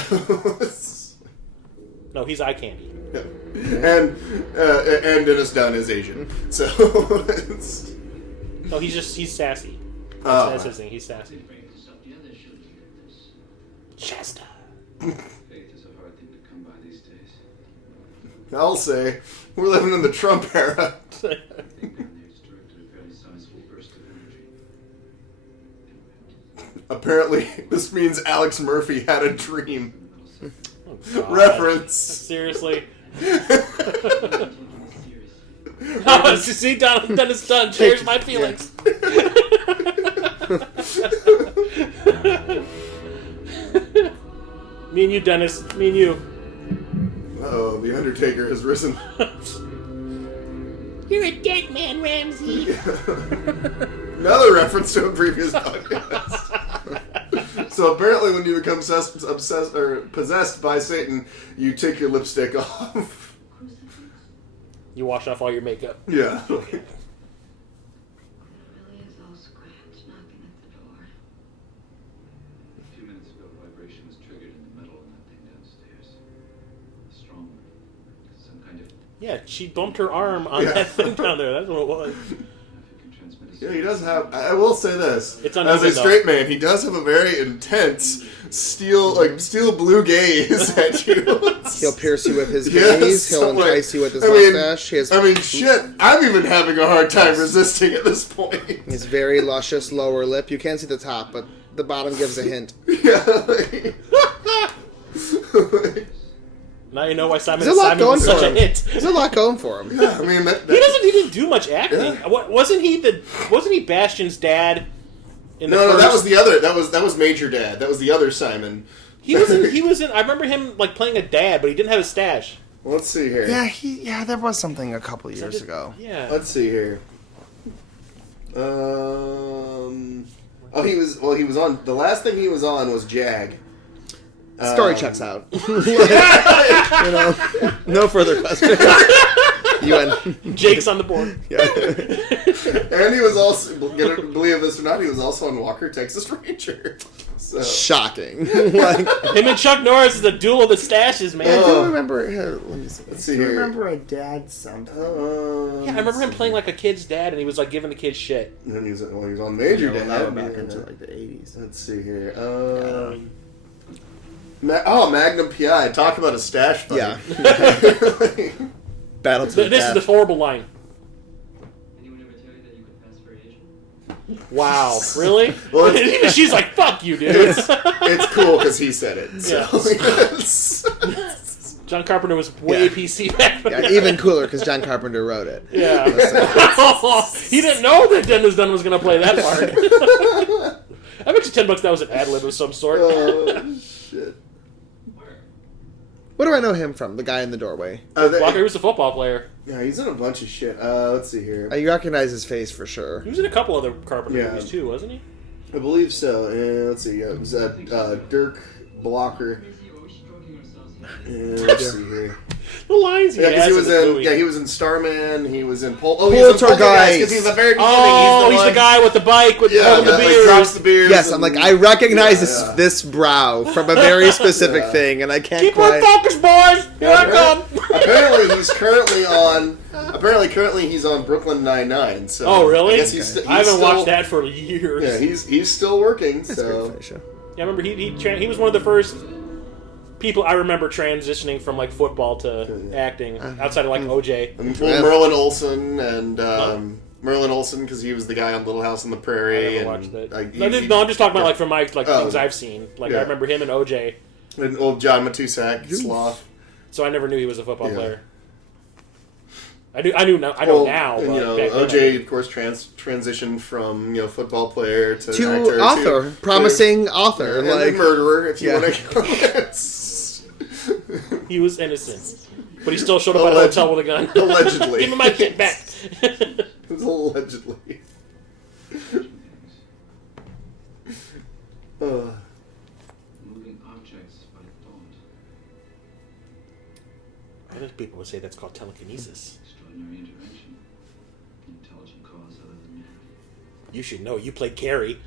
No, he's eye candy. Yeah. And Dennis Dunn is Asian. So. No, he's sassy. That's his thing. He's sassy. Shasta. Faith is a hard thing to come by these days. I'll say, we're living in the Trump era. I think down there it's directed a fairly sizable burst of energy. Apparently, this means Alex Murphy had a dream. Oh, Reference. Seriously. Oh, see, Dennis Dunn shares my feelings. Me and you, Dennis. Me and you. Uh-oh, the Undertaker has risen. You're a dead man, Ramsey. Another reference to a previous podcast. So apparently when you become obsessed or possessed by Satan, you take your lipstick off. You wash off all your makeup. Yeah. It really is all scratched, knocking at the door. A few minutes ago, a vibration was triggered in the metal in that thing downstairs. Strong. Some kind of... Yeah, she bumped her arm on that thing down there. That's what it was. Yeah, he does have. I will say this: it's as a straight man, he does have a very intense steel blue gaze at you. He'll pierce you with his gaze. He'll entice you with his mustache. Shit! I'm even having a hard time resisting at this point. His very luscious lower lip. You can't see the top, but the bottom gives a hint. Yeah. Now you know why Simon was such a hit. There's a lot going for him. Yeah, I mean, he didn't do much acting. Yeah. Wasn't he Bastion's dad? No, that was the other. That was Major Dad. That was the other Simon. He was in. I remember him like playing a dad, but he didn't have a stash. Let's see here. Yeah, there was something a couple years ago. Yeah. Let's see here. He was on. The last thing he was on was Jag. Story checks out. No further questions. Jake's on the board. Yeah. And he was also, believe this or not, he was also on Walker, Texas Ranger. So. Shocking. Him and Chuck Norris is a duel of the stashes, man. I do remember. Let me see. Let's see here. I remember a dad something. Yeah, I remember him playing like a kid's dad, and he was like giving the kids shit. And then he was on Major Dad. Back into like the 80s. Let's see here. Magnum PI. Talk about a stash fight. Yeah. Battle to the This is the horrible line. Anyone ever tell you that you could pass for Asian? Wow, really? Well, even she's like, "Fuck you, dude." It's cool because he said it. So. Yeah. John Carpenter was way PC back then. Yeah, even cooler because John Carpenter wrote it. Yeah. He didn't know that Dennis Dunn was going to play that part. I bet you $10 that was an ad lib of some sort. Oh shit. What do I know him from? The guy in the doorway. Walker, he was a football player. Yeah, he's in a bunch of shit. Let's see here. I recognize his face for sure. He was in a couple other Carpenter movies too, wasn't he? I believe so. Let's see. It was Dirk Blocker. Let's see here. The lines he has he was in movie. he was in Starman. He was in Poltergeist. Because he's the very beginning. Oh, he's the guy with the bike with holding the beers. Drops the beers. Yes, I'm like, I recognize this brow from a very specific thing, and I can't Keep quite... on focus, boys! Here I come! Apparently, he's currently on... he's on Brooklyn Nine-Nine. So oh, really? I guess I haven't watched that for years. Yeah, he's still working. That's so. a great show. Yeah, I remember he was one of the first people I remember transitioning from like football to acting outside of like OJ. And Merlin Olsen and Merlin Olsen, because he was the guy on Little House on the Prairie. I never watched that. Like, No, I'm just talking about like from my things I've seen. Like I remember him and OJ. And old John Matusak, Sloth. So I never knew he was a football player. I know now. And, but OJ, of course, transitioned from football player to actor author, promising author, and like murderer, if you want to. He was innocent, but he still showed up at a hotel with a gun. Allegedly, give me my shit back. It was allegedly. Moving objects by thought. I think people would say that's called telekinesis. Extraordinary intervention. Intelligent cause other than man. You should know. You played Carrie.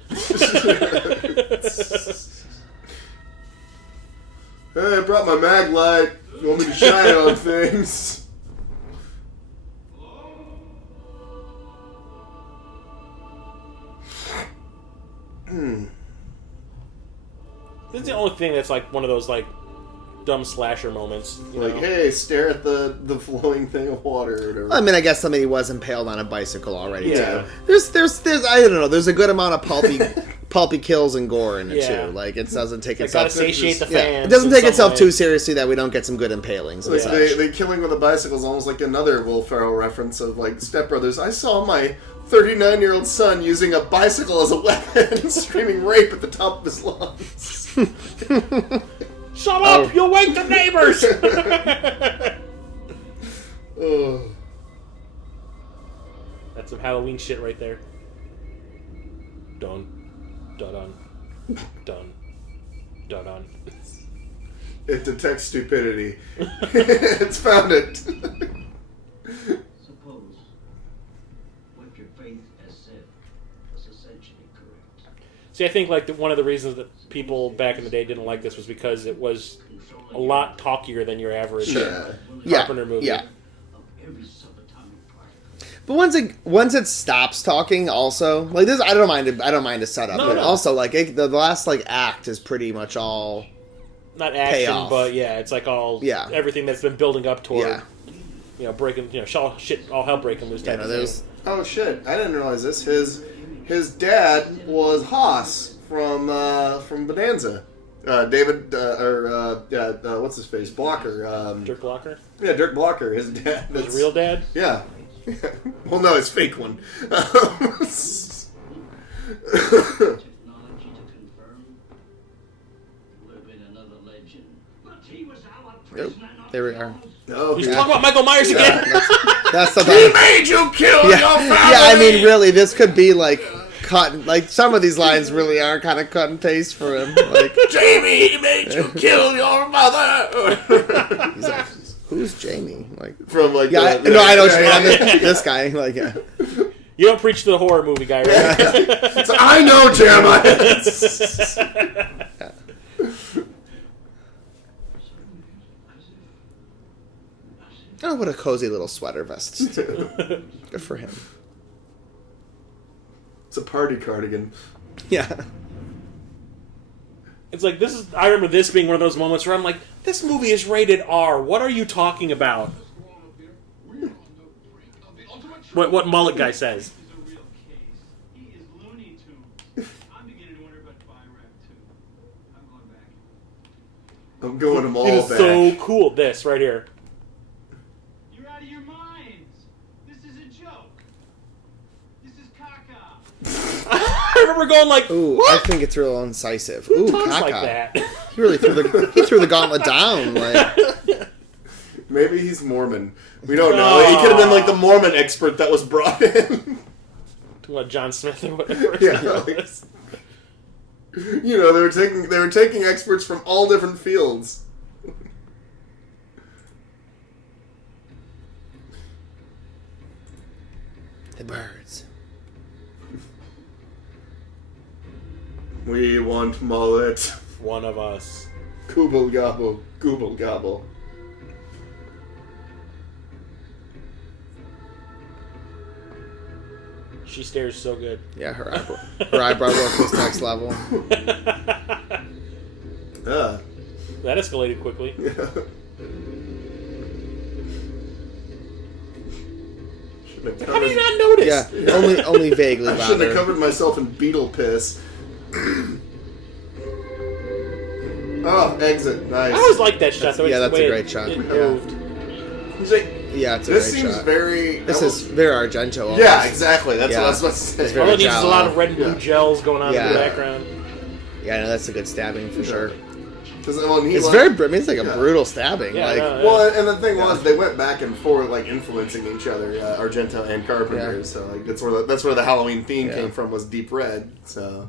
Hey, I brought my mag light. You want me to shine on things? This is the only thing that's like one of those like dumb slasher moments. Like, hey, stare at the flowing thing of water or whatever. I mean, I guess somebody was impaled on a bicycle already Yeah. too. There's I don't know. There's a good amount of pulpy kills and gore in it Yeah. too. Like it doesn't take It's gotta itself. satiate the Yeah, fans. it doesn't in take some itself way. too seriously that we don't get some good impalings. And Like such. they killing with a bicycle is almost like another Will Ferrell reference of like Step Brothers. I saw my 39-year-old son using a bicycle as a weapon, screaming rape at the top of his lungs. Shut up! You'll wake the neighbors. Oh. That's some Halloween shit right there. Dun, dun, dun, dun, dun, dun. It detects stupidity. It's found it. Suppose what your faith has said was essentially correct. See, I think like one of the reasons that people back in the day didn't like this was because it was a lot talkier than your average Carpenter movie. Yeah. Of every subatomic particle. But once it stops talking, also like this, I don't mind the setup. No, but no. also like the last like act is pretty much all. Not action, Payoff. but yeah, it's like all everything that's been building up toward breaking, all hell breaking loose. Type of There's thing. Oh shit! I didn't realize this. His dad was Haas from Bonanza. David what's his face? Blocker. Dirk Blocker. Yeah, Dirk Blocker. His dad. His real dad. Yeah. Well, no, his fake one. Technology to confirm would have been another legend. But he was our prisoner. there we are. No, He's talking about Michael Myers again. That's the He made you kill your family. Yeah, I mean, really, this could be like cut. Like some of these lines really are kind of cut and paste for him. Like Jamie, he made you kill your mother. he's like, who's Jamie? Like From like I know what you mean. This guy, like You don't preach to the horror movie guy, right? So I know Jeremiah. Oh, what a cozy little sweater vest. Good for him. It's a party cardigan. Yeah. It's like this is. I remember this being one of those moments where I'm like, "This movie is rated R. What are you talking about?" What mullet guy says? He is Looney Tunes. I'm beginning to wonder about Bi-Rap too. I'm going back. I'm going them all It is back. so cool. This right here. You're out of your minds. This is a joke. This is caca. I remember going like, Ooh, "What?" I think it's real incisive. Who Ooh, talks caca. like that? He really threw the gauntlet down. Like Maybe he's Mormon. We don't know. He could have been like the Mormon expert that was brought in. What, John Smith or whatever? Yeah, like- You know, they were taking experts from all different fields. the birds. We want mullet. One of us. Gooble gobble. Gooble gobble. She stares so good. Yeah, her eyebrow work was next level. Ah. That escalated quickly. Shouldn't have How did you covered- not notice? Yeah, only vaguely I shouldn't have bothered. covered myself in beetle piss. Oh, exit. Nice. I always like that shot. Yeah, the that's way a great it, shot. It Yeah. moved. He's like, Yeah, it's a this great seems shot. very... This is very Argento. Almost. Yeah, exactly. That's Yeah. what I was about to say. It's very All it needs is a Giallo. lot of red and blue Yeah. gels going on in Yeah. the background. Yeah, no, that's a good stabbing for sure. 'Cause, well, he It's like- very. I mean, it's like a Yeah. brutal stabbing. Yeah, like, no, Well, and the thing was, they went back and forth, like influencing each other, Argento and Carpenter. Yeah. So like that's where the Halloween theme Yeah. came from, was deep red. So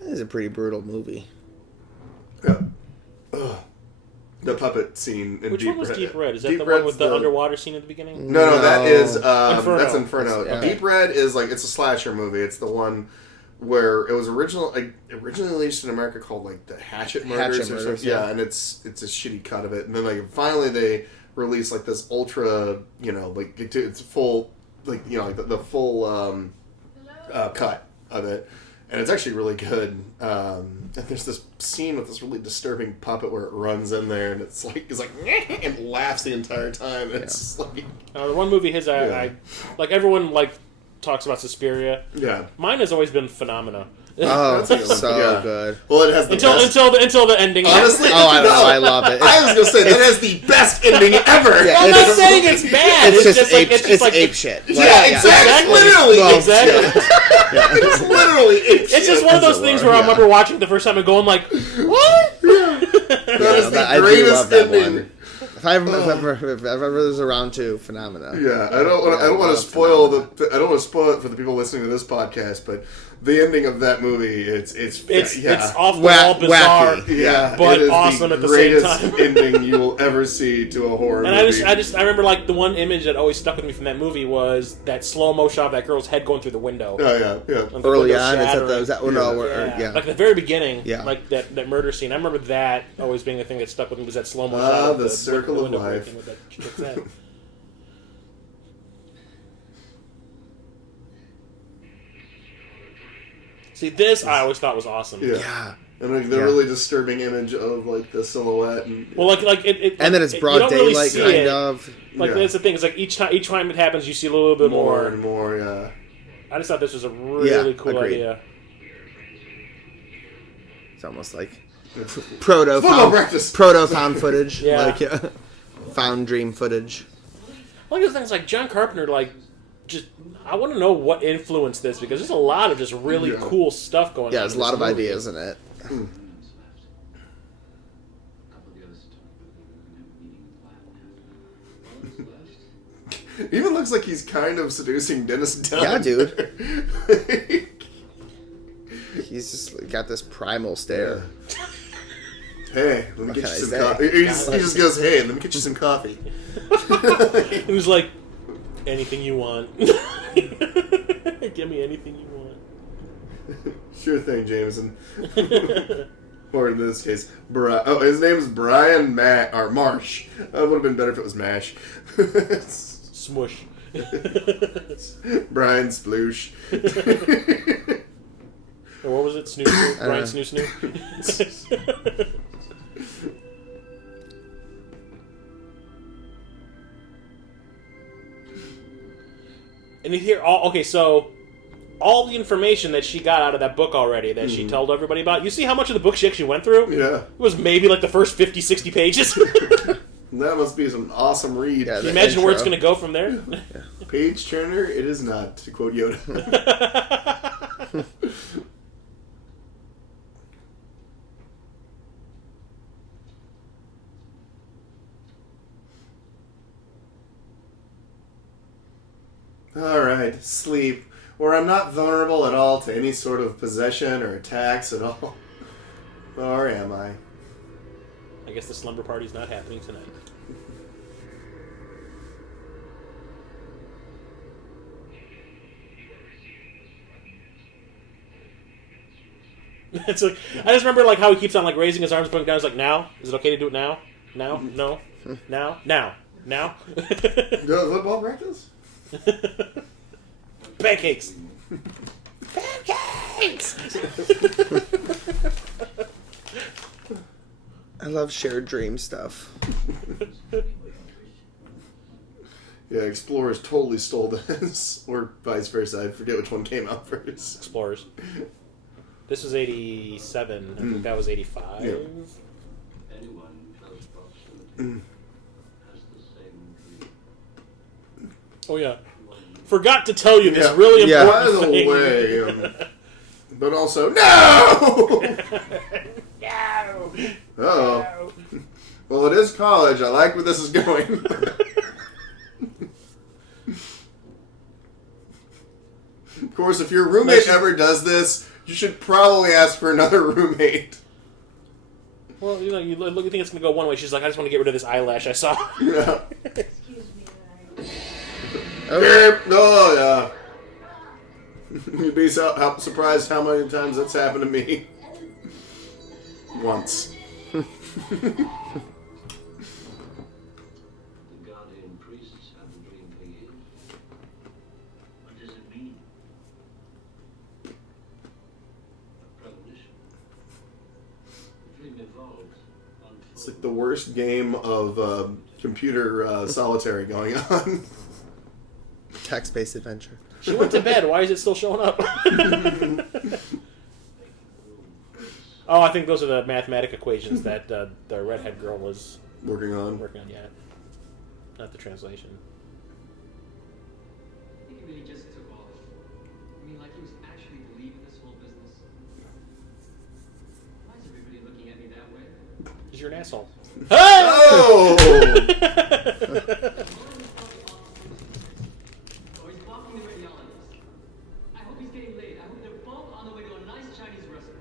This is a pretty brutal movie. yeah. Ugh. The puppet scene in Which Deep one was Red. Deep Red? Is that Deep the one Red's with the underwater scene at the beginning? No, No. that is Inferno. that's Inferno. Yeah. Deep Red is like, it's a slasher movie. It's the one where it was originally released in America called like the Hatchet Murders Hatchet or Murders, something. Yeah, and it's a shitty cut of it. And then like finally they released like this ultra, like it's full, like like the full cut of it. And it's actually really good. And there's this scene with this really disturbing puppet where it runs in there and it's like and laughs the entire time. And it's just like, The one movie I like everyone like talks about Suspiria. yeah. Mine has always been Phenomena. Oh, That's a good one. so Yeah. good. Well, it has the best. until the ending. Honestly, Oh, I know. no. I love it. I was gonna say that has the best ending ever. Yeah, I'm not it's- saying it's bad. It's just like ape, ape shit. Like, Yeah, exactly. Literally, Well, exactly. It's literally. It's just one of those things where I remember watching it the first time and going like, "What?" That is the I do greatest love that ending. one. If I ever was around to Phenomena. Yeah, I don't want to spoil I don't want to spoil it for the people listening to this podcast, but the ending of that movie, it's off the wall bizarre, wacky. yeah, but it is awesome at the same time. greatest ending you will ever see to a horror And movie. I remember like the one image that always stuck with me from that movie was that slow mo shot of that girl's head going through the window. Oh yeah. And the Early window on, shattering. is that no? Yeah. Yeah. Like the very beginning, Yeah. like that murder scene. I remember that always being the thing that stuck with me was that slow mo Ah, shot of the circle of window life. breaking with that chick's head. See, this I always thought was awesome. Yeah. Yeah. And like the Yeah. really disturbing image of like the silhouette and Well, like it, And then it's you broad don't really daylight, see kind it. of. Like Yeah. that's the thing. It's like each time it happens, you see a little bit more more. and more. Yeah. I just thought this was a really cool agreed. idea. It's almost like Football practice. proto found footage. Yeah. Like found dream footage. One of the things like John Carpenter, like just I want to know what influenced this because there's a lot of just really Yeah. cool stuff going on. Yeah, there's a in lot this of movie. ideas in it. A couple of the others talked about we're gonna have a meeting in the lab now. Left. Even looks like he's kind of seducing Dennis Dunn. Yeah, dude. He's just got this primal stare. Hey, let me What get you can I some say? coffee. He just goes, hey, let me get you some coffee. It was like anything you want. Give me anything you want. Sure thing, Jameson. Or in this case, his name is Brian Marsh. That would have been better if it was Mash. Smush. Brian Sploosh. Or what was it? Snoo Snoo? Brian Snoo Snoo? And you hear so all the information that she got out of that book already that she told everybody about, you see how much of the book she actually went through? Yeah. It was maybe like the first 50, 60 pages. That must be some awesome read. Yeah, Can you imagine where it's going to go from there? Page turner, it is not, to quote Yoda. Alright, sleep. Where I'm not vulnerable at all to any sort of possession or attacks at all. Or am I? I guess the slumber party's not happening tonight. It's like, I just remember like how he keeps on like raising his arms, going down. He's like, "Now, is it okay to do it now? Now, no, now, now." Football practice? Pancakes. Pancakes. I love shared dream stuff. Yeah, Explorers totally stole this, or vice versa. I forget which one came out first. Explorers. This was 87. I think that was 85. Yeah. Anyone in close proximity has the same dream. Oh yeah. Forgot to tell you this Yeah. really Yeah. important By the thing. way, but also, no! No. Oh. Well, it is college. I like where this is going. Of course, if your roommate ever does this, you should probably ask for another roommate. Well, you know, you look, you think it's gonna go one way. She's like, I just want to get rid of this eyelash I saw. Yeah. Excuse me, Oh, yeah. You'd be so surprised how many times that's happened to me. Once. The guardian priests have the dream for years. What does it mean? A premonition. The dream evolves. It's like the worst game of computer solitary going on. Text-based adventure. She went to bed. Why is it still showing up? Oh, I think those are the mathematic equations that the redhead girl was Working on. working on. Yeah, not the translation. I think he really just took off. I mean, like he was actually believing this whole business. Why is everybody looking at me that way? Because you're an asshole. Oh! Oh, he's blocking the radiologist. I hope he's getting laid. I hope they're both on the way to a nice Chinese restaurant.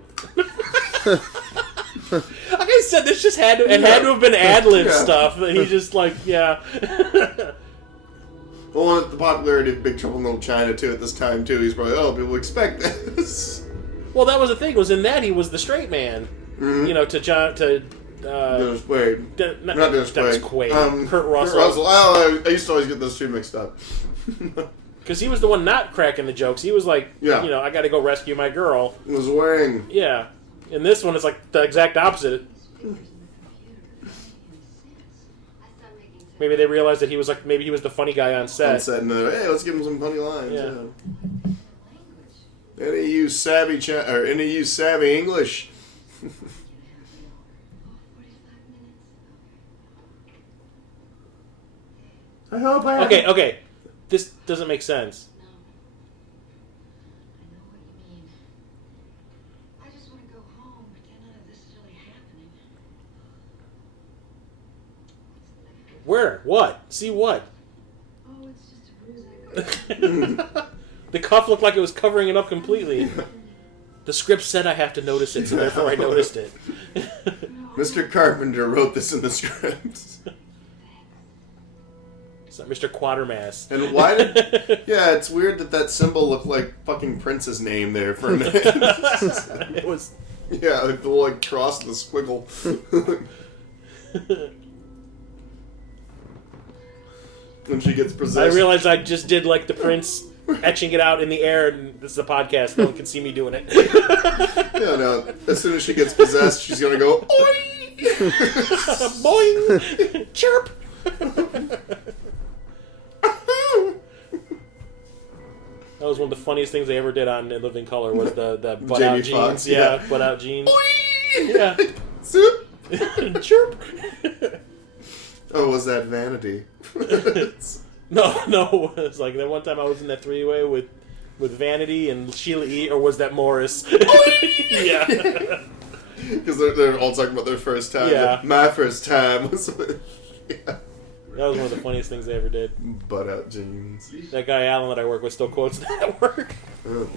Like I said, this just had to have been ad-lib Yeah. stuff. And he just like, yeah. Well, the popularity of Big Trouble in Little China, too, at this time, too, he's probably, oh, people expect this. Well, that was the thing. Was in that he was the straight man. Mm-hmm. You know, to John to. Dennis Quaid. Not Dennis Dennis Quaid. Quaid. Kurt Russell. Oh, I used to always get those two mixed up. Because he was the one not cracking the jokes. He was like, Yeah. you know, I got to go rescue my girl. Was wearing... Yeah. In this one, it's like the exact opposite. Maybe they realized that he was like, maybe he was the funny guy on set. And said, no, hey, let's give him some funny lines. Yeah. Yeah. Any of you savvy English? I hope I Okay. This doesn't make sense. No. I know what you mean. I just want to go home, pretend none of this is really happening. Where? What? See what? Oh, it's just a bruise I got. The cuff looked like it was covering it up completely. The script said I have to notice it, so therefore I noticed it. Mr. Carpenter wrote this in the script. It's not Mr. Quatermass. And why did... Yeah, it's weird that symbol looked like fucking Prince's name there for a minute. It was... Yeah, like the little cross and the squiggle. When she gets possessed. I realized I just did like the Prince etching it out in the air, and this is a podcast. No one can see me doing it. Yeah, no. As soon as she gets possessed, she's gonna go, oi! Boing! Chirp! That was one of the funniest things they ever did on In Living Color was the butt out Jamie jeans. Foxx, Yeah, yeah. butt out jeans. Oi! Yeah. Zoop! Chirp! Oh, was that Vanity? No. It's like that one time I was in that three-way with Vanity and Sheila E. Or was that Morris? Yeah. Because they're all talking about their first time. Yeah. My first time was with... Yeah. That was one of the funniest things they ever did. Butt out jeans. That guy Alan that I work with still quotes that at work. Oh.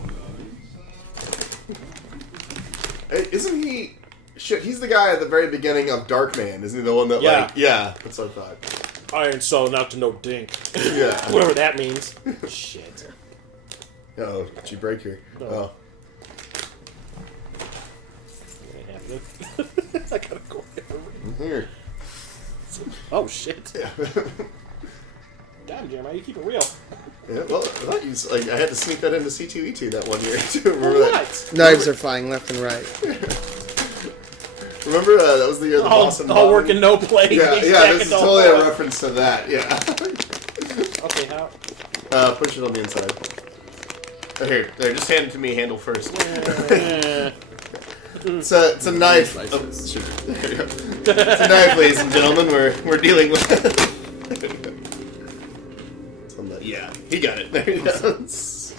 Hey, isn't he... Shit, he's the guy at the very beginning of Darkman, isn't he? The one that, Yeah. like... Yeah, that's what I thought. Iron Soul, not to no dink. Yeah. Whatever that means. Shit. Oh, did you break her? No. Oh. Ain't happening. I gotta go. Here. Oh shit. Yeah. Damn, Jeremiah, you keep it real. Yeah, well, I thought you... Like, I had to sneak that into C2E2 that one year, too. Remember that? What? Knives are flying left and right. Remember that was the year the boss and all Bond- work and no play. Yeah, He's yeah, back this is into totally a all- reference to that, yeah. Okay, how? Push it on the inside. Oh, here, just hand it to me. Handle first. It's a knife. Oh, shoot. There you go. It's a knife, ladies and gentlemen. We're dealing with. Yeah, he got it. There he goes.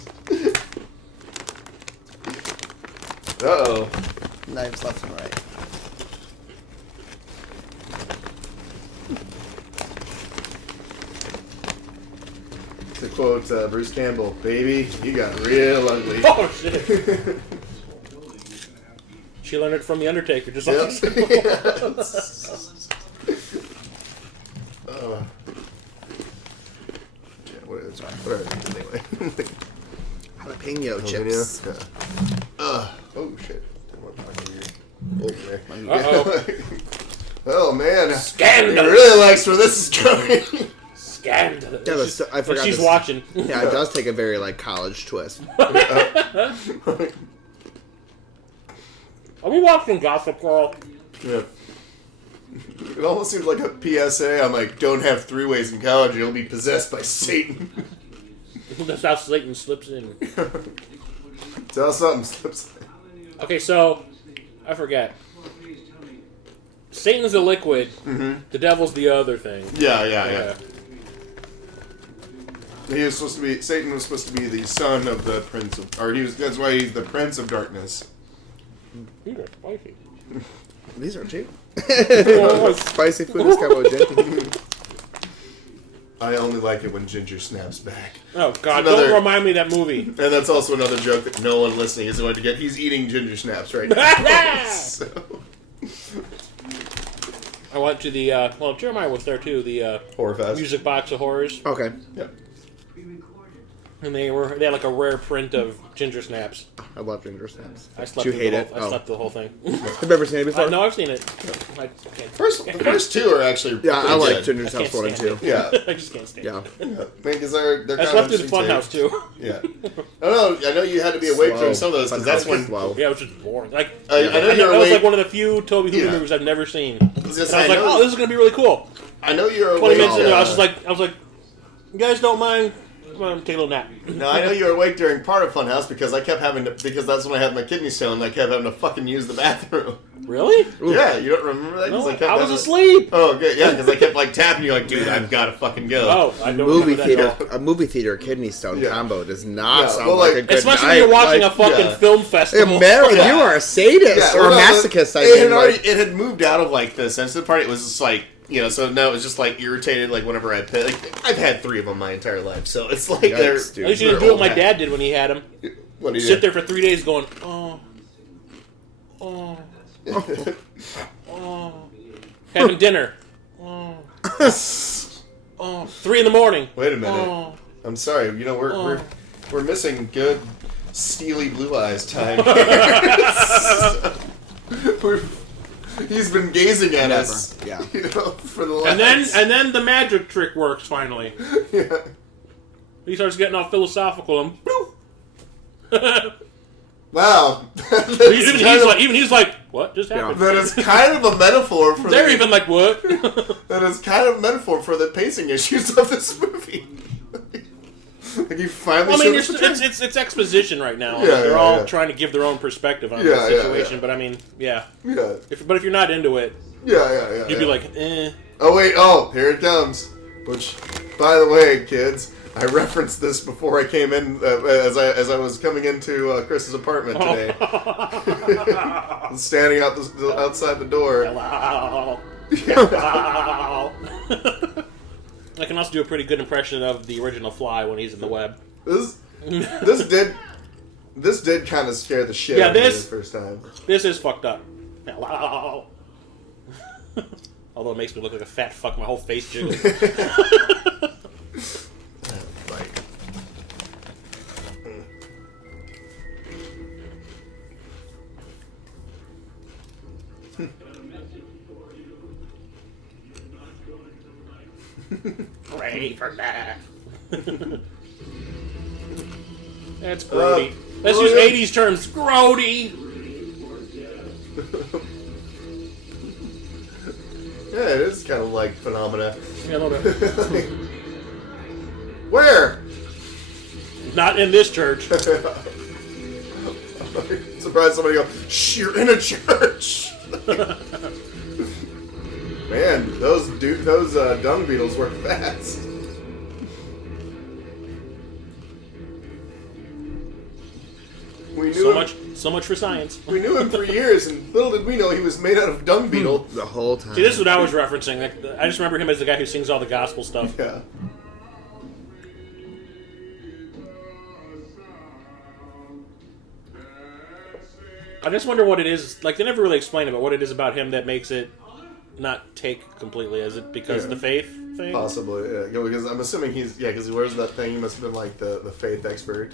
Uh-oh. Knives left and right. To quote Bruce Campbell, "Baby, you got real ugly." Oh shit! She learned it from the Undertaker, just like What are these anyway? Jalapeno chips. Yeah. Oh shit! Oh, there. Uh-oh. Oh man! Scandalous. He really likes where this is going. Scandalous. Yeah, I forgot. She's watching. Yeah, it does take a very like college twist. Are we watching Gossip Girl? Yeah. It almost seems like a PSA. I'm like, don't have three ways in college. You'll be possessed by Satan. That's how Satan slips in. That's how something slips in. Okay, so I forget. Satan's the liquid. Mm-hmm. The devil's the other thing. Yeah. He was supposed to be. Satan was supposed to be the son of the prince of, or he was. That's why he's the prince of darkness. These are spicy. These are cheap. Spicy food is kind of ginger. I only like it when Ginger snaps back. Oh God! Don't remind me of that movie. And that's also another joke that no one listening is going to get. He's eating ginger snaps right now. So. I went to the well, Jeremiah was there too. The Horror Fest. Music Box of Horrors. Okay. Yep. And they had like a rare print of ginger snaps. I love ginger snaps. I slept. You through hate the it? whole, I slept the whole thing. Have you ever seen it before? No, I've seen it. I can't. The first two are actually Yeah, I pretty like good. ginger I snaps can't 1 and stand 2. Yeah. I just can't stand. Yeah. Because they're I kind of slept through the interesting Funhouse take. too. Yeah. I know you had to be awake Slow. during some of those because that's when. Slow. Yeah, it was just boring. Like I know that you're was awake. like one of the few Toby Hooper Yeah. movies I've never seen. I And I was like, oh, this is gonna be really cool. I know you're 20 awake. minutes into it, I was like, you guys don't mind? Come on, take a little nap. No, I know you were awake during part of Funhouse because I kept having to, because that's when I had my kidney stone. I kept having to fucking use the bathroom. Really? Yeah, you don't remember that? 'Cause No, kept I was having- asleep. Oh, good. Yeah, because I kept like tapping you, like, dude, I've got to fucking go. Oh, I don't Movie remember that at theater, all. a movie theater kidney stone Yeah. combo does not Yeah, sound well, like like- a good Especially night. when you're watching like, a fucking yeah. film festival. Marilyn, Yeah. you are a sadist Yeah, or a well, masochist. It had moved out of like the sensitive part. It was just like, you know, so now it was just like irritated. Like whenever I pay, like I've had 3 of them my entire life, so it's like they're. Yikes, dude. At least you didn't do what my dad did when he had him. What do you Sit there for 3 days going, having dinner. 3 in the morning. Wait a minute. I'm sorry. You know we're missing good steely blue eyes time. He's been gazing at us. Yeah. You know, for the last. And then the magic trick works finally. Yeah. He starts getting all philosophical and Wow. even he's like, what just happened? That is kind of a metaphor for. They're even like, what? That is kind of a metaphor for the pacing issues of this movie. Like you finally. I mean, showed us the it's exposition right now. Yeah, They're yeah, all yeah. trying to give their own perspective on Yeah, the yeah, situation. yeah. But I mean, yeah. Yeah. But if you're not into it, Yeah. you'd be like, eh. Oh wait! Oh, here it comes. Which, by the way, kids, I referenced this before I came in as I was coming into Chris's apartment today. Standing outside the door. Hello. Yeah. Hello. I can also do a pretty good impression of the original Fly when he's in the web. This did kind of scare the shit Yeah, out of me the this- first time. This is fucked up. Hello. Although it makes me look like a fat fuck, my whole face jiggles. Like, Ready for that. That's grody. Let's use 80s terms. Grody. yeah, it is kind of like Phenomena. Yeah, a little bit. Not in this church. Surprised somebody go, shh, you're in a church. Man, those dung beetles work fast. We knew So much for science. We knew him for years, and little did we know he was made out of dung beetle the whole time. See, this is what I was referencing. I just remember him as the guy who sings all the gospel stuff. Yeah. I just wonder what it is. Like, they never really explain it, but what it is about him that makes it not take completely. Is it because of the faith thing? Possibly, yeah. Because I'm assuming because he wears that thing, he must have been like the faith expert.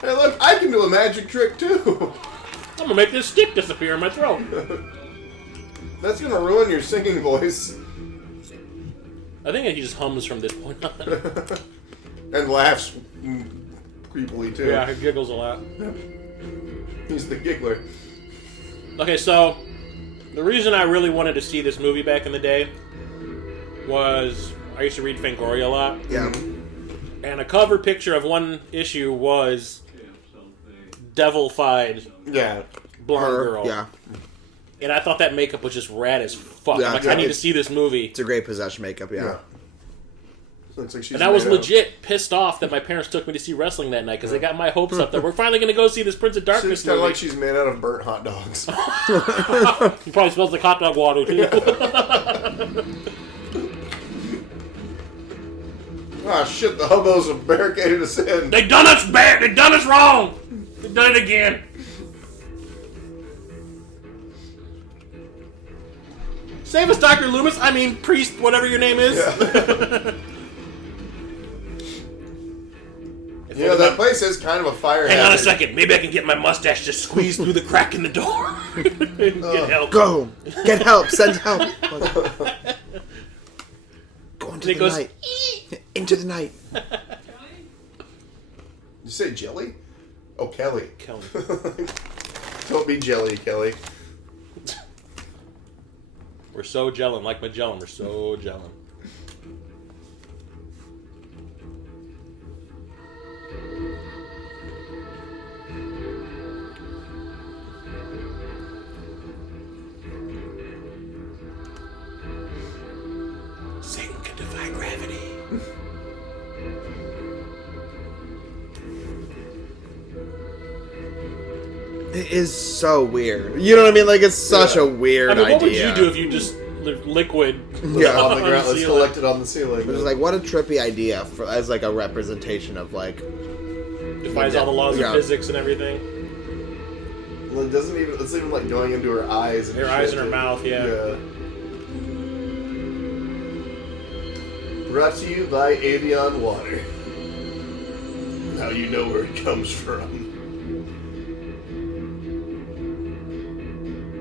Hey, look, I can do a magic trick too. I'm gonna make this stick disappear in my throat. That's gonna ruin your singing voice. I think he just hums from this point on. And laughs creepily too. Yeah, he giggles a lot. He's the giggler. Okay, so the reason I really wanted to see this movie back in the day was I used to read Fangoria a lot. Yeah. And a cover picture of one issue was devil-fied blonde girl. Yeah. And I thought that makeup was just rad as fuck. Yeah, I'm like, I need to see this movie. It's a great possession makeup, yeah. Looks like she's And I was made out. legit pissed off that my parents took me to see wrestling that night because they got my hopes up that we're finally going to go see this Prince of Darkness She's kind movie. of like she's made out of burnt hot dogs. He probably smells like hot dog water, too. Ah, shit, the hobos have barricaded us in. They done us bad. They done us wrong. They done it again. Save us, Dr. Loomis. I mean, priest, whatever your name is. Yeah, that place is kind of a fire Hang on a hazard. second. Maybe I can get my mustache to squeeze through the crack in the door. Get help. Go! Get help! Send help! Go into And it the goes, night. Into the night. Did you say jelly? Oh, Kelly. Kelly. Don't be jelly, Kelly. We're so gelling. Like Magellan. We're so gelling. Satan can defy gravity. It is so weird. You know what I mean? Like, it's such a weird I mean, what idea. would you do if you just liquid Yeah. On the ground, let's ceiling? collect it on the ceiling. It was like, what a trippy idea as like a representation of like. Defies all the laws Yeah. of physics and everything. Well, it's even like going into her eyes. And Her eyes shit, and her mouth, yeah. Brought to you by Avion Water. Now you know where it comes from.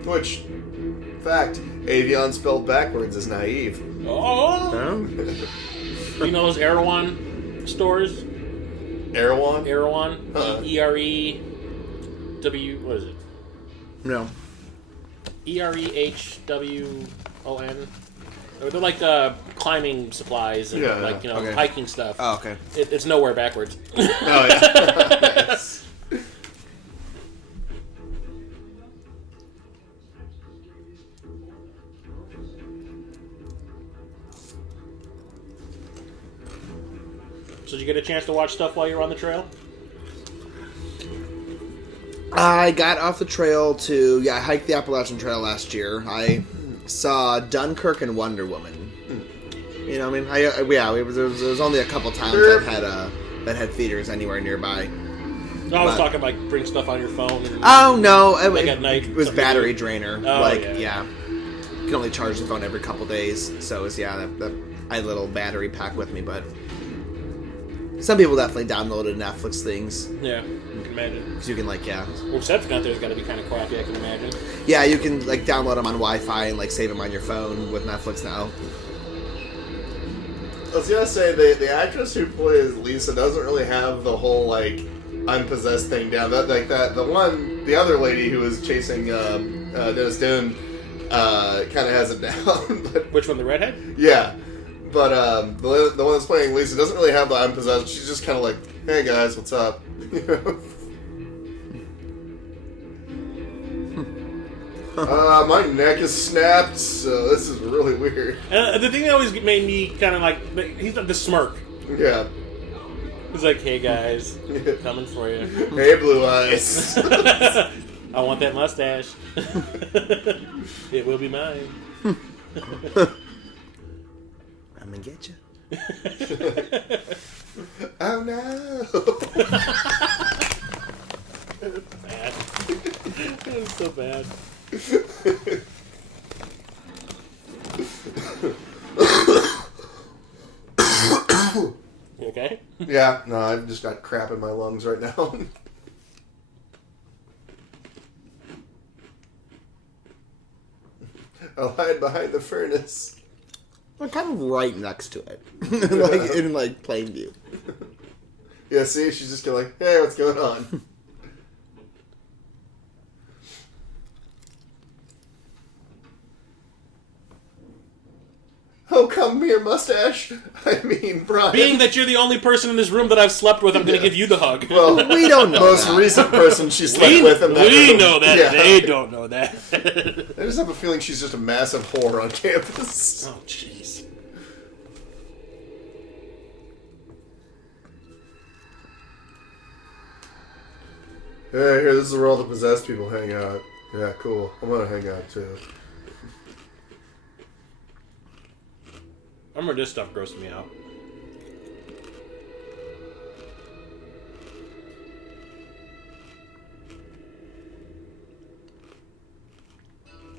Which, fact, Avion spelled backwards is naive. Oh! You know those Erewhon stores? Erewhon? Erewhon? Uh-uh. E-R-E-W... What is it? No. E-R-E-H-W-O-N? They're like climbing supplies and okay. hiking stuff. Oh, okay. It's nowhere backwards. Oh, yeah. So did you get a chance to watch stuff while you were on the trail? I got off the trail to I hiked the Appalachian Trail last year. I saw Dunkirk and Wonder Woman. You know, what I mean, there was only a couple times that had theaters anywhere nearby. No, I was talking like bring stuff on your phone. And Oh no, like at night, it was something battery to do. drainer. Oh, You can only charge the phone every couple days. So it was I had a little battery pack with me, but some people definitely downloaded Netflix things. Yeah, you can imagine. Because you can Well, reception out there's got to be kind of crappy, I can imagine. Yeah, you can download them on Wi-Fi and save them on your phone with Netflix now. I was gonna say, the actress who plays Lisa doesn't really have the whole, I'm possessed thing down. The other lady who was chasing Dennis Dune kind of has it down. But Which one, the redhead? yeah, but the one that's playing Lisa doesn't really have the I'm possessed. She's just kind of like, hey guys, what's up? My neck is snapped, so this is really weird. The thing that always made me kind of like, he's got the smirk. Yeah. He's like, hey guys, coming for you. Hey, Blue Eyes. I want that mustache. It will be mine. I'm gonna get you. Oh no. Bad. That was so bad. You okay? Yeah, no, I've just got crap in my lungs right now. I'll hide behind the furnace. I'm kind of right next to it, like in like plain view. Yeah, see, she's just going like, hey, what's going on? Oh, come here, mustache. I mean, Brian. Being that you're the only person in this room that I've slept with, I'm going to give you the hug. Well, We don't know most that. recent person she slept with in that we room. know that. Yeah. They don't know that. I just have a feeling she's just a massive whore on campus. Oh, jeez. Hey, here, this is where all the possessed people hang out. Yeah, cool. I'm gonna hang out too. I remember this stuff grossed me out.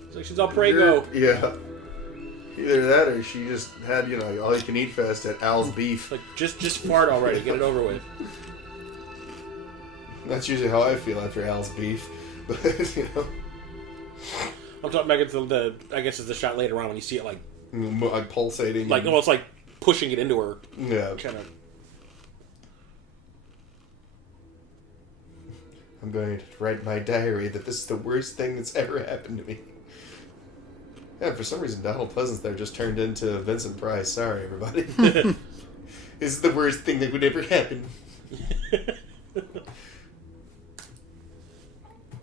It's like she's all prego. Yeah. Either that or she just had, you know, all you can eat fest at Al's Beef. Like, just fart already. Get it over with. That's usually how I feel after Al's Beef. But, you know. I'm talking back into the I guess it's the shot later on when you see it like Pulsating. like almost like pushing it into her. Yeah. Kind of. I'm going to write in my diary that this is the worst thing that's ever happened to me. Yeah, for some reason Donald Pleasence there just turned into Vincent Price. Sorry, everybody. This is the worst thing that would ever happen.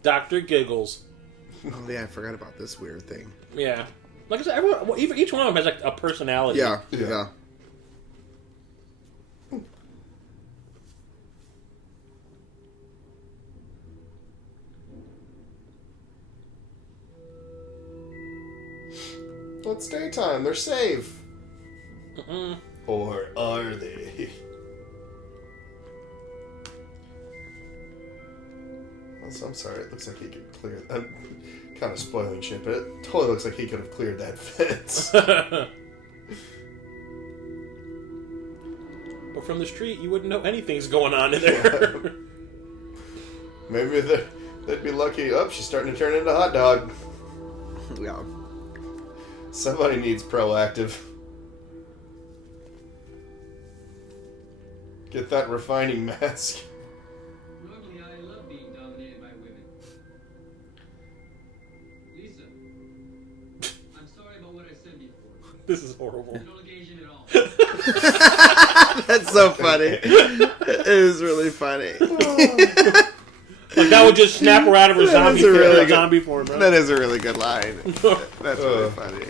Dr. Giggles. Oh yeah, I forgot about this weird thing. Yeah. Like I said, everyone, each one of them has like a personality. Yeah. Well, it's daytime. They're safe. Mm-mm. Or are they? Also, I'm sorry. It looks like he could clear. I'm kind of spoiling shit, but it totally looks like he could have cleared that fence. But from the street, you wouldn't know anything's going on in there. Maybe they'd be lucky. Oh, she's starting to turn into a hot dog. Yeah. Somebody needs proactive. Get that refining mask. Normally, I love being dominated by women. Lisa, I'm sorry about what I said before. This is horrible. No occasion at all. That's so funny. It is really funny. Like that would just snap her out of her That is a really good- zombie form, bro. That is a really good line. That's really funny.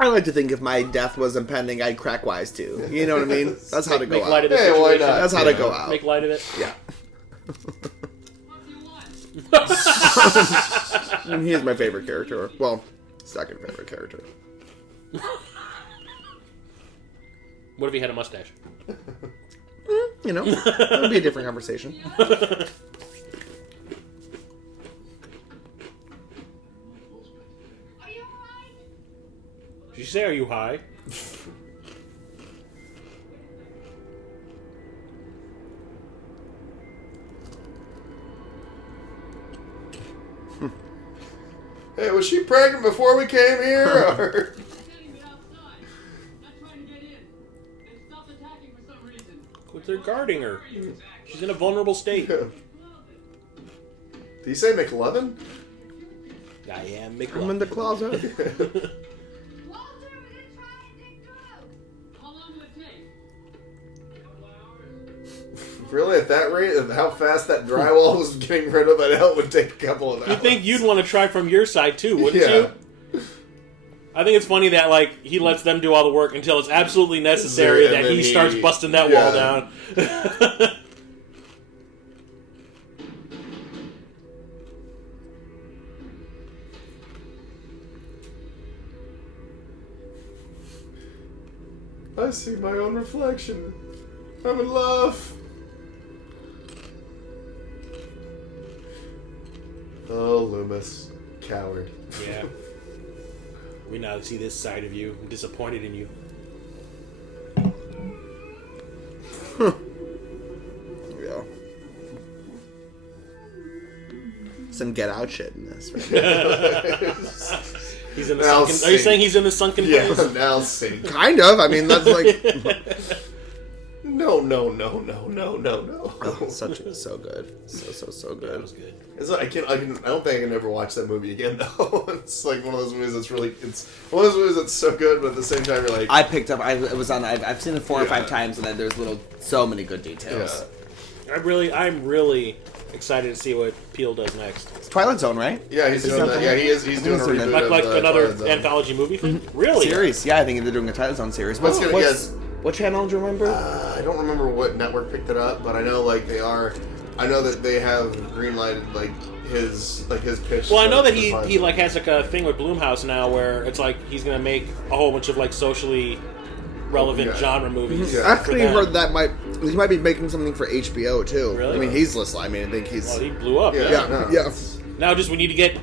I like to think if my death was impending, I'd crack wise too. You know what I mean? That's how to go Make light out. of the Hey, why situation. not? That's how to go out. Make light of it. Yeah. What do you want? And he is my favorite character. Well, second favorite character. What if he had a mustache? You know, that would be a different conversation. Are you alright? Did you say, are you high? Hey, was she pregnant before we came here? Or? Getting me outside. Not trying to get in. They stopped attacking for some reason. They're guarding her. She's in a vulnerable state. Did you say McLovin? I am I'm McLovin. in the closet. Walter, we're gonna try and dig through. How long will it take? A couple hours. Really, at that rate, of how fast that drywall was getting rid of that hell would take a couple of hours. You think you'd want to try from your side too, wouldn't Yeah. you? I think it's funny that like he lets them do all the work until it's absolutely necessary And that then he starts busting that wall down. I see my own reflection. I'm in love. Oh, Loomis. Coward. Yeah. We now see this side of you. I'm disappointed in you. Yeah. Some Get Out shit in this, right? He's in the Now sunken. Are you sing. saying he's in the sunken place? Yeah, now sing. Kind of. I mean, that's like No. oh, so good, so good. That was good. It's like, I don't think I can ever watch that movie again, though. It's like one of those movies that's really, it's one of those movies that's so good, but at the same time you're like, I picked up. It was on. I've seen it 4 or 5 Yeah. times, and then there's so many good details. yeah. I'm really excited to see what Peele does next. It's Twilight Zone, right? Yeah, he's doing that. Yeah, he's doing a doing reboot that. of Like another Twilight Zone. anthology movie thing? Really? Series. Yeah, I think they're doing a Twilight Zone series. What's gonna- What's- yes. What channel do you remember? I don't remember what network picked it up, but I know like they are. I know that they have greenlighted like his pitch. Well, I know for that he Twilight like Zone. has like a thing with Blumhouse now where it's like he's gonna make a whole bunch of like socially relevant Yeah. genre movies. Yeah. I actually for them. heard that he might be making something for HBO too. Really? I mean, he's listening. I mean, I think he's Well, he blew up. Yeah. Yeah. no, yeah. it's- Now just we need to get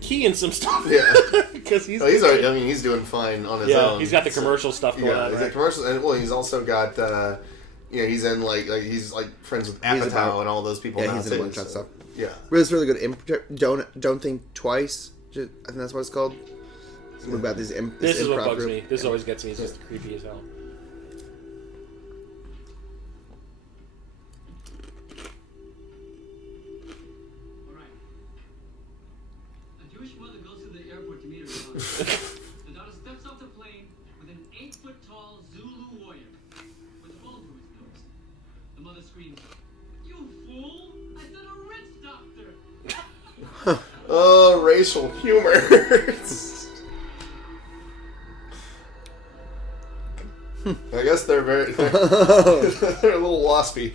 Key in some stuff. Yeah. Because he's Well, he's doing fine on his yeah own. he's got the commercial stuff going Yeah, on. he's Right? got commercials, and well, he's also got. He's in like he's like friends with He's Apatow about- and all those people. Yeah, now he's in a too, bunch of so- stuff. Yeah. But it's really good. Don't think twice. I think that's what it's called. It's a movie about this This is what improv bugs group. me. This always gets me. It's just creepy as hell. All right. A Jewish mother goes to the airport to meet her daughter. The daughter steps off the plane with an 8-foot-tall Zulu warrior with a bullet through his nose. The mother screams, "You fool! I said a rich doctor!" Oh, racial humor. I guess they're very. They're a little waspy.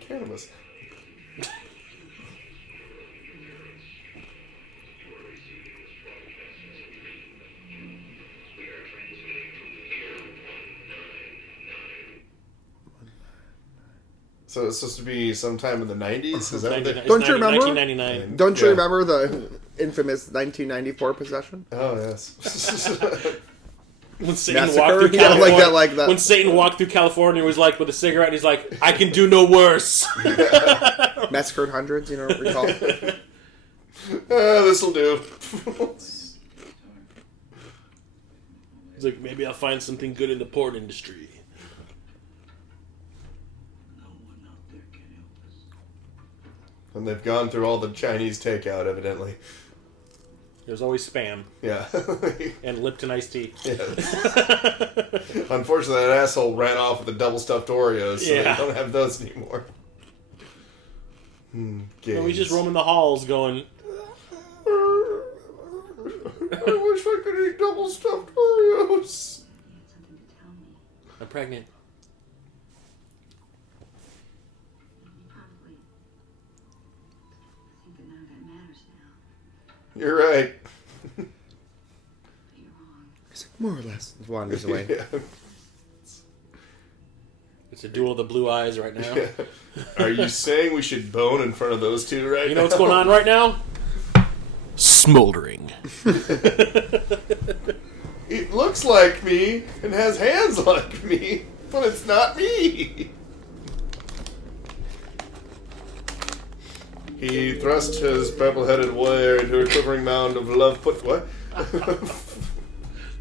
Cannabis. So it's supposed to be sometime in the 90s? Is that what they... Don't you remember? 1999. Don't you Yeah. remember the infamous 1994 possession? Oh, yes. When Satan Massacre? walked through Yeah, California, like that. When Satan walked through California, he was like with a cigarette, and he's like, "I can do no worse." Massacred hundreds, recall? This'll do. He's like, "Maybe I'll find something good in the porn industry." No one out there can help us. And they've gone through all the Chinese takeout, evidently. There's always Spam Yeah. and Lipton iced tea. Yes. Unfortunately, that asshole ran off with the double stuffed Oreos, so Yeah. they don't have those anymore. So he's just roaming the halls going, I wish I could eat double stuffed Oreos. Something to tell me. "I'm pregnant." Probably. I think that none of that matters now. You're right. But you're wrong. It's like, more or less. Wanders away. Yeah. It's a duel of the blue eyes right now. Yeah. Are you saying we should bone in front of those two right now? You know what's going on right now? Smoldering. It looks like me and has hands like me, but it's not me. He thrust his purple-headed warrior into a quivering mound of love. What?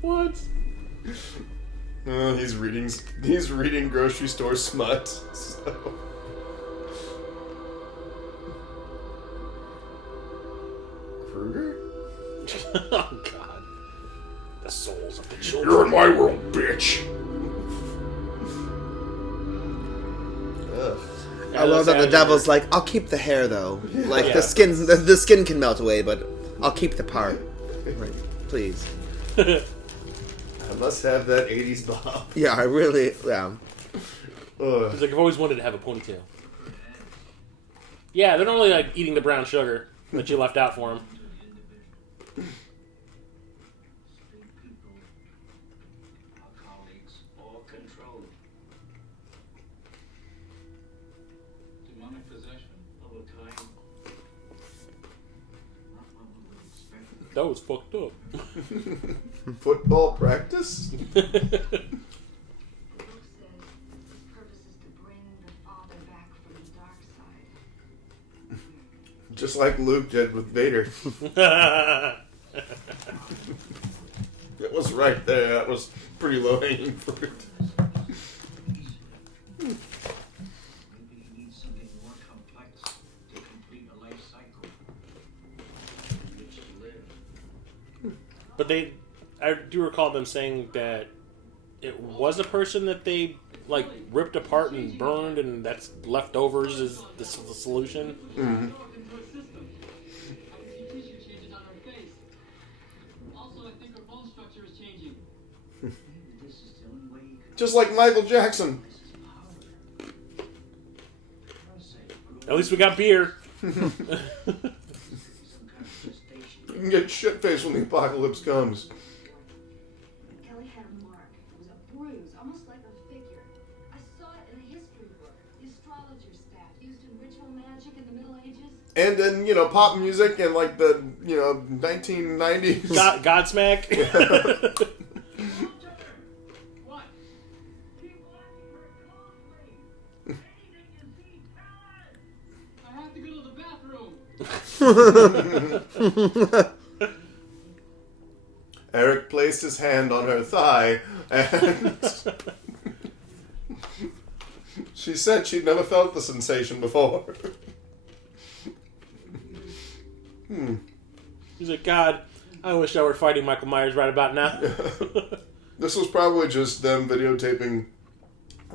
What? He's reading grocery store smut. So. Kruger? Oh God. The souls of the children. You're in my world, bitch. Ugh. I love that the devil's like, I'll keep the hair though. Like the skin can melt away, but I'll keep the part. Like, please. I must have that 80s bob. Yeah, I really. Yeah. He's like, I've always wanted to have a ponytail. Yeah, they're not only like eating the brown sugar that you left out for him. Demonic possession. That was fucked up. Football practice? Luke said his purpose is to bring the father back from the dark side. Just like Luke did with Vader. It was right there. That was pretty low hanging fruit. Maybe he needs something more complex to complete a life cycle in which to live. But I do recall them saying that it was a person that they like ripped apart and burned, and that's leftovers is the solution. I can see tissue changes on her face. Also, I think her bone structure is changing. Maybe this is the only way you could Just like Michael Jackson. At least we got beer. some kind of gestation. You can get shit-faced when the apocalypse comes. Kelly had a mark. It was a bruise, almost like a figure. I saw it in a history book. The astrologer staff used in ritual magic in the Middle Ages. And then, pop music in like the, 1990s. Godsmack. What? I have to go to the bathroom. Eric placed his hand on her thigh, and she said she'd never felt the sensation before. He's like, God, I wish I were fighting Michael Myers right about now. This was probably just them videotaping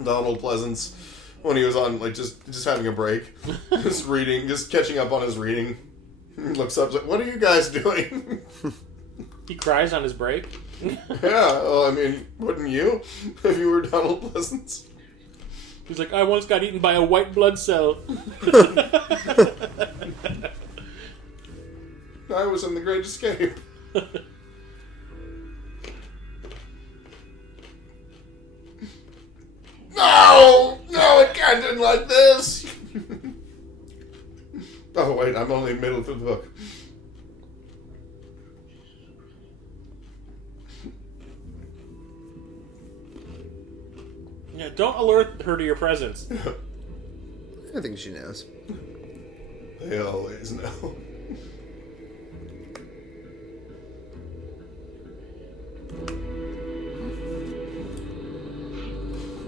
Donald Pleasence when he was on, like, just having a break. Just reading, just catching up on his reading. He looks up, like, what are you guys doing? He cries on his break. Yeah, well, I mean, wouldn't you? If you were Donald Pleasence? He's like, I once got eaten by a white blood cell. I was in The Great Escape. No! No, it can't end like this! Oh, wait, I'm only middle through the book. Yeah, don't alert her to your presence. I think she knows. They always know.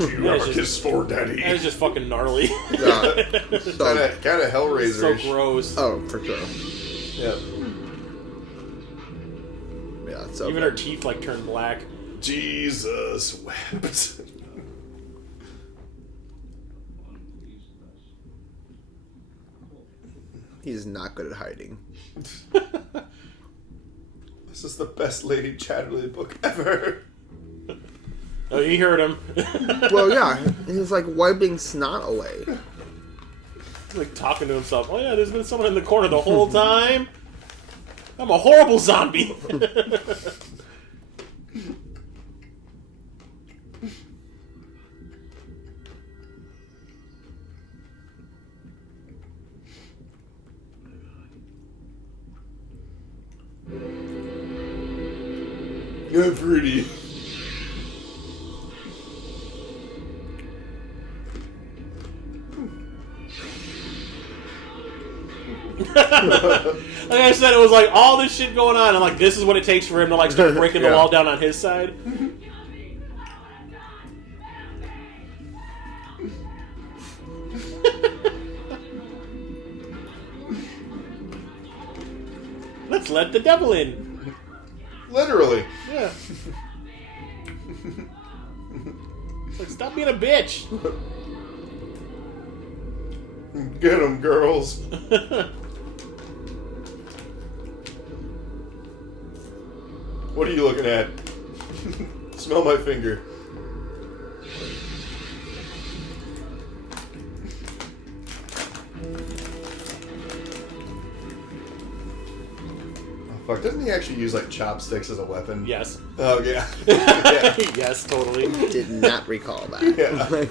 You ever kiss for daddy? That is just fucking gnarly. Kind of Hellraiser. So gross. Oh, for sure. Yeah. Yeah, it's so Even good. her teeth like turn black. Jesus wept. He's not good at hiding. This is the best Lady Chatterley book ever. Oh, you heard him. Well, yeah, he's like wiping snot away. He's like talking to himself. Oh yeah, there's been someone in the corner the whole time. I'm a horrible zombie. You're pretty. Like I said, it was like all this shit going on, and like this is what it takes for him to like start breaking the wall down on his side. Let's let the devil in. Literally. Yeah. It's like, stop being a bitch. Get them, girls. What are you looking at? Smell my finger. Oh, fuck, doesn't he actually use, like, chopsticks as a weapon? Yes. Oh, yeah. Yeah. Yes, totally. Did not recall that. Yeah.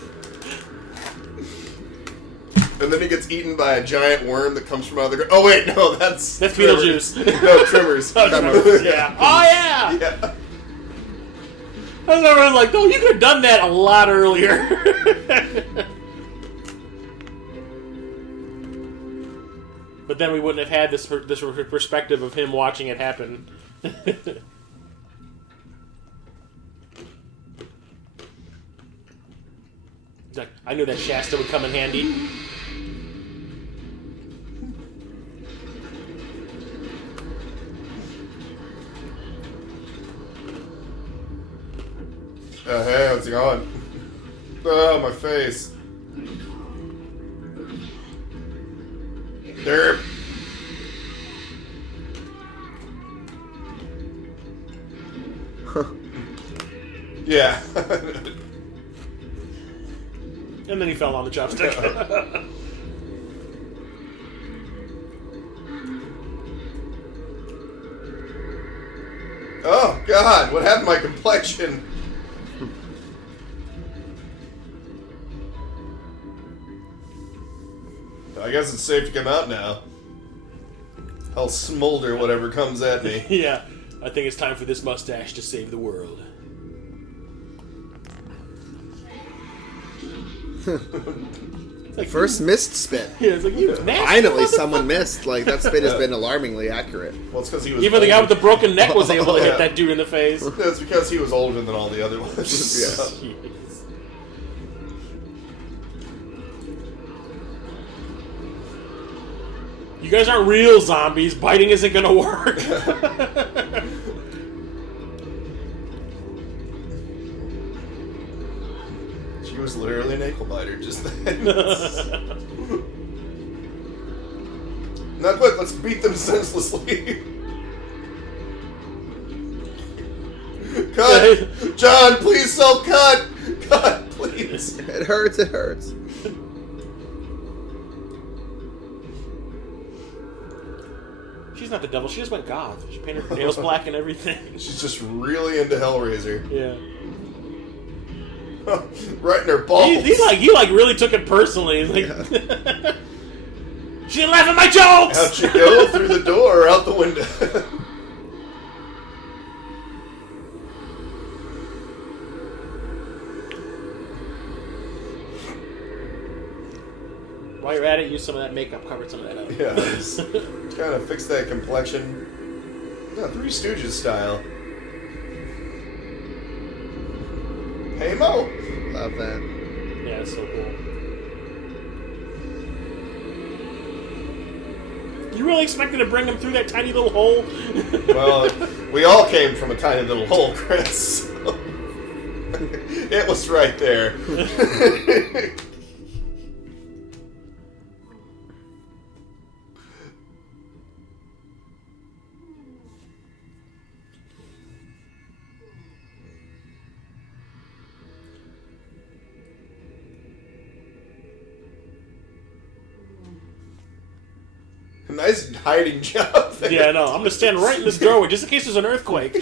And then he gets eaten by a giant worm that comes from out of the ground. Oh, wait, no, that's Beetlejuice. No, Tremors. Oh, Tremors, yeah. Oh, yeah! Yeah. I was already like, oh, you could have done that a lot earlier. But then we wouldn't have had this perspective of him watching it happen. Like, I knew that Shasta would come in handy. Hey, how's it going? Oh, my face. Derp. Yeah. And then he fell on the chopstick. Oh, God, what happened to my complexion? I guess it's safe to come out now. I'll smolder whatever comes at me. Yeah, I think it's time for this mustache to save the world. Like, first missed spit. Yeah, it's like, you nasty Finally, motherfucker. someone missed. Like, that spit has been alarmingly accurate. Well, it's because he was Even the guy older. with the broken neck was able to Yeah. hit that dude in the face. It's because he was older than all the other ones. Yeah. Jeez. You guys aren't real zombies. Biting isn't gonna work. She was literally an ankle biter just then. Now quick, let's beat them senselessly. Cut! John, please, so cut! Cut, please. It hurts, it hurts. She's not the devil. She just went goth. She painted her nails black and everything. She's just really into Hellraiser. Yeah. Right in her balls. He really took it personally. He's like, she didn't laugh at my jokes. How'd you go? Through the door or out the window? While you're at it, use some of that makeup. Cover some of that up. Yeah, just kind of fix that complexion. Yeah, Three Stooges style. Hey Mo! Love that. Yeah, it's so cool. You really expected to bring him through that tiny little hole? Well, we all came from a tiny little hole, Chris. So it was right there. Nice hiding job there. Yeah, no. I'm gonna stand right in this doorway just in case there's an earthquake.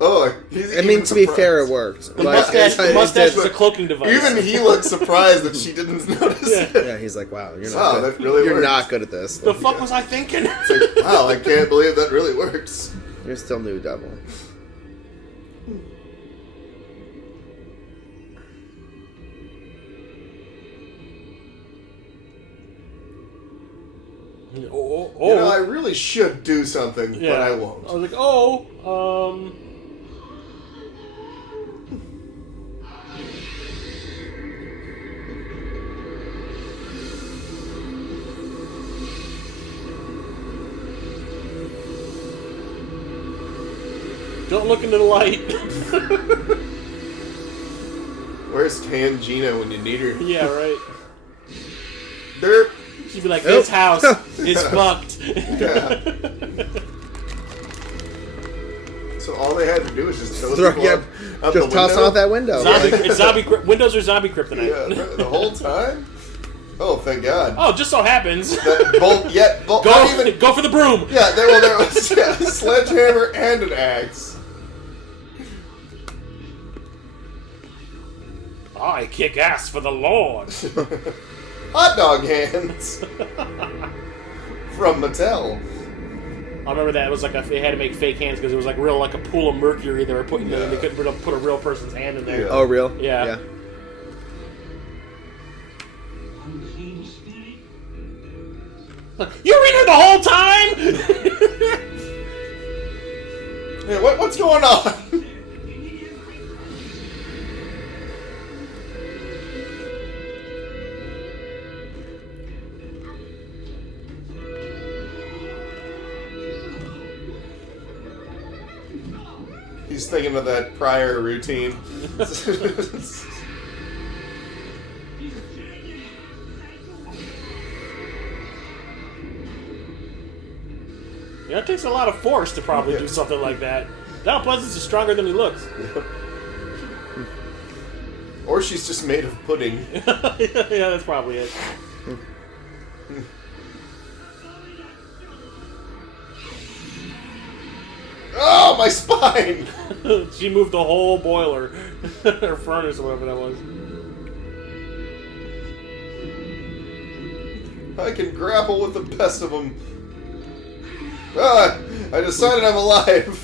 Oh, I mean, to be fair, it worked. The mustache is a cloaking device. Even he looked surprised that she didn't notice it. Yeah, he's like, wow, you're not Wow, good. that really You're works. not good at this. The fuck was I thinking? It's like, wow, I can't believe that really works. You're still new, devil. Oh. You know, I really should do something, but I won't. I was like, Don't look into the light. Where's Tangina when you need her? Yeah, right. Derp. She'd be like, this house is fucked. Yeah. So all they had to do was just toss Throw- people yeah, out just the toss window? out that window. Windows are zombie kryptonite. Yeah, the whole time? Oh, thank God. Oh, just so happens. Go for the broom. Yeah, there was a sledgehammer and an axe. I kick ass for the Lord. Hot dog hands. From Mattel. I remember that it was like they had to make fake hands because it was like real like a pool of mercury they were putting there and they couldn't put a real person's hand in there. Yeah. Oh, real? Yeah. Unclean spirit. You were in here the whole time. Yeah, what's going on? He's thinking of that prior routine. Yeah, it takes a lot of force to probably do something like that. Donald Pleasence is stronger than he looks. Or she's just made of pudding. Yeah, that's probably it. Oh, my spine! She moved the whole boiler. Or furnace or whatever that was. I can grapple with the best of them. Ah, I decided I'm alive.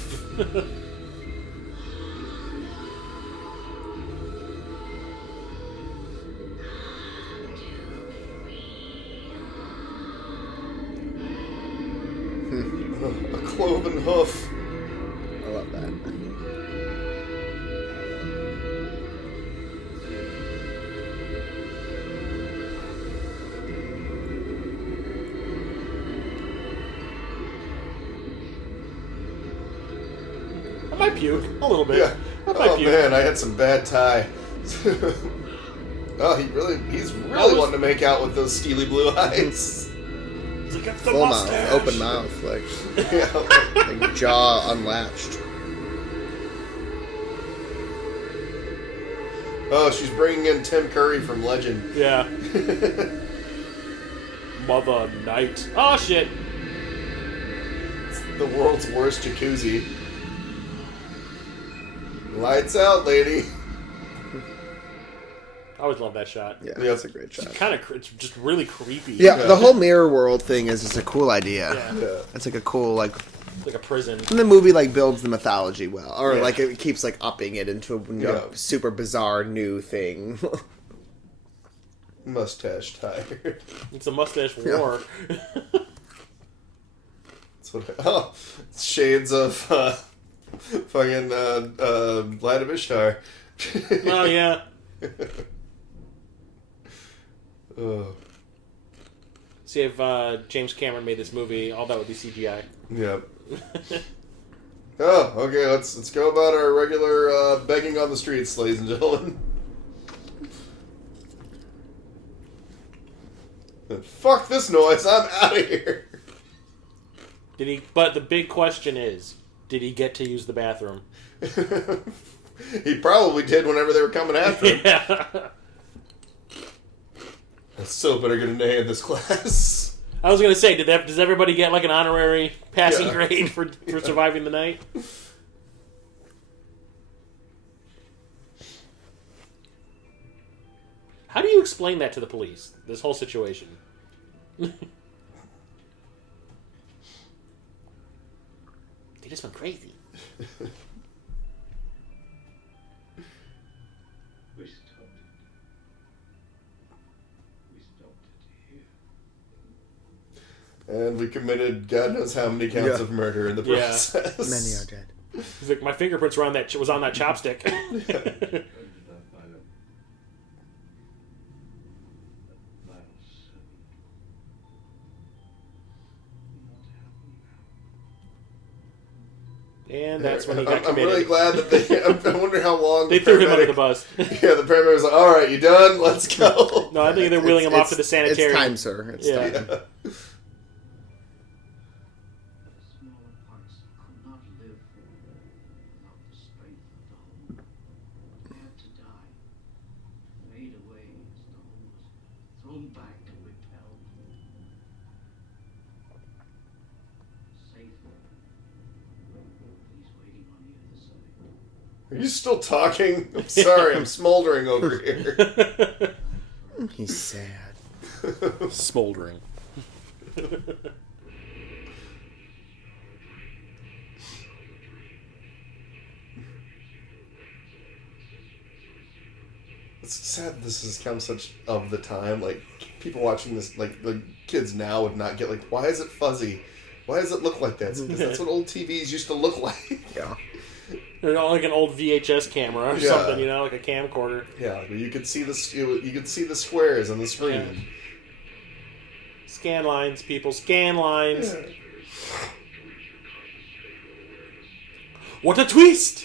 A cloven hoof. I love that. I might puke. A little bit. Yeah. I might Oh puke. man, I had some bad tie. Oh, he's really wanting to make out with those steely blue eyes. It's like, it's the Full mustache. mouth, open mouth, like, Yeah. like jaw unlatched. Oh, she's bringing in Tim Curry from Legend. Yeah. Mother Night. Oh, shit. The world's worst jacuzzi. Lights out, lady. I always love that shot. Yeah, Yep. that's a great shot. It's just really creepy. Yeah, the whole mirror world thing is just a cool idea. Yeah. Yeah. It's like a cool, like, It's like a prison. and the movie like builds the mythology well, or Yeah. like it keeps like upping it into a Yeah. super bizarre new thing. Mustache tiger. It's a mustache war. That's what oh, shades of fucking Light of Ishtar. Oh, yeah. Oh, See, if James Cameron made this movie, all that would be CGI. yep. Oh, okay. Let's go about our regular begging on the streets, ladies and gentlemen. Fuck this noise! I'm out of here. Did he? But the big question is, did he get to use the bathroom? He probably did whenever they were coming after him. Yeah. I still better get an A in this class. I was gonna say, does everybody get like an honorary passing Yeah. grade for surviving the night? How do you explain that to the police? This whole situation. They just went crazy. We stopped it. We stopped it here. And we committed God knows how many counts Yeah. of murder in the Yeah. process. Many are dead. He's like, my fingerprints were on that. Was on that chopstick. Ended up by the Bible 7. Not happy And that's when he got I'm committed. really glad that they... I wonder how long... They threw him under the bus. Yeah, the paramedic was like, all right, you done? Let's go. No, I think they're wheeling him off to the sanitarium. It's time, sir. It's time. The smaller parts could not live without the strength of the whole. They had to die, fade away as the whole was thrown back and repelled. Safe. He's waiting on the other side. Are you still talking? I'm sorry, I'm smoldering over here. He's sad. Smoldering. It's sad this has come such of the time. Like, people watching this, like, the kids now would not get, like, why is it fuzzy? Why does it look like that? Because that's what old TVs used to look like. Yeah. They're not like an old VHS camera or something, you know, like a camcorder. Yeah, like, you could see you could see the squares on the screen. Yeah. Scan lines, people. Scan lines. Yeah. What a twist!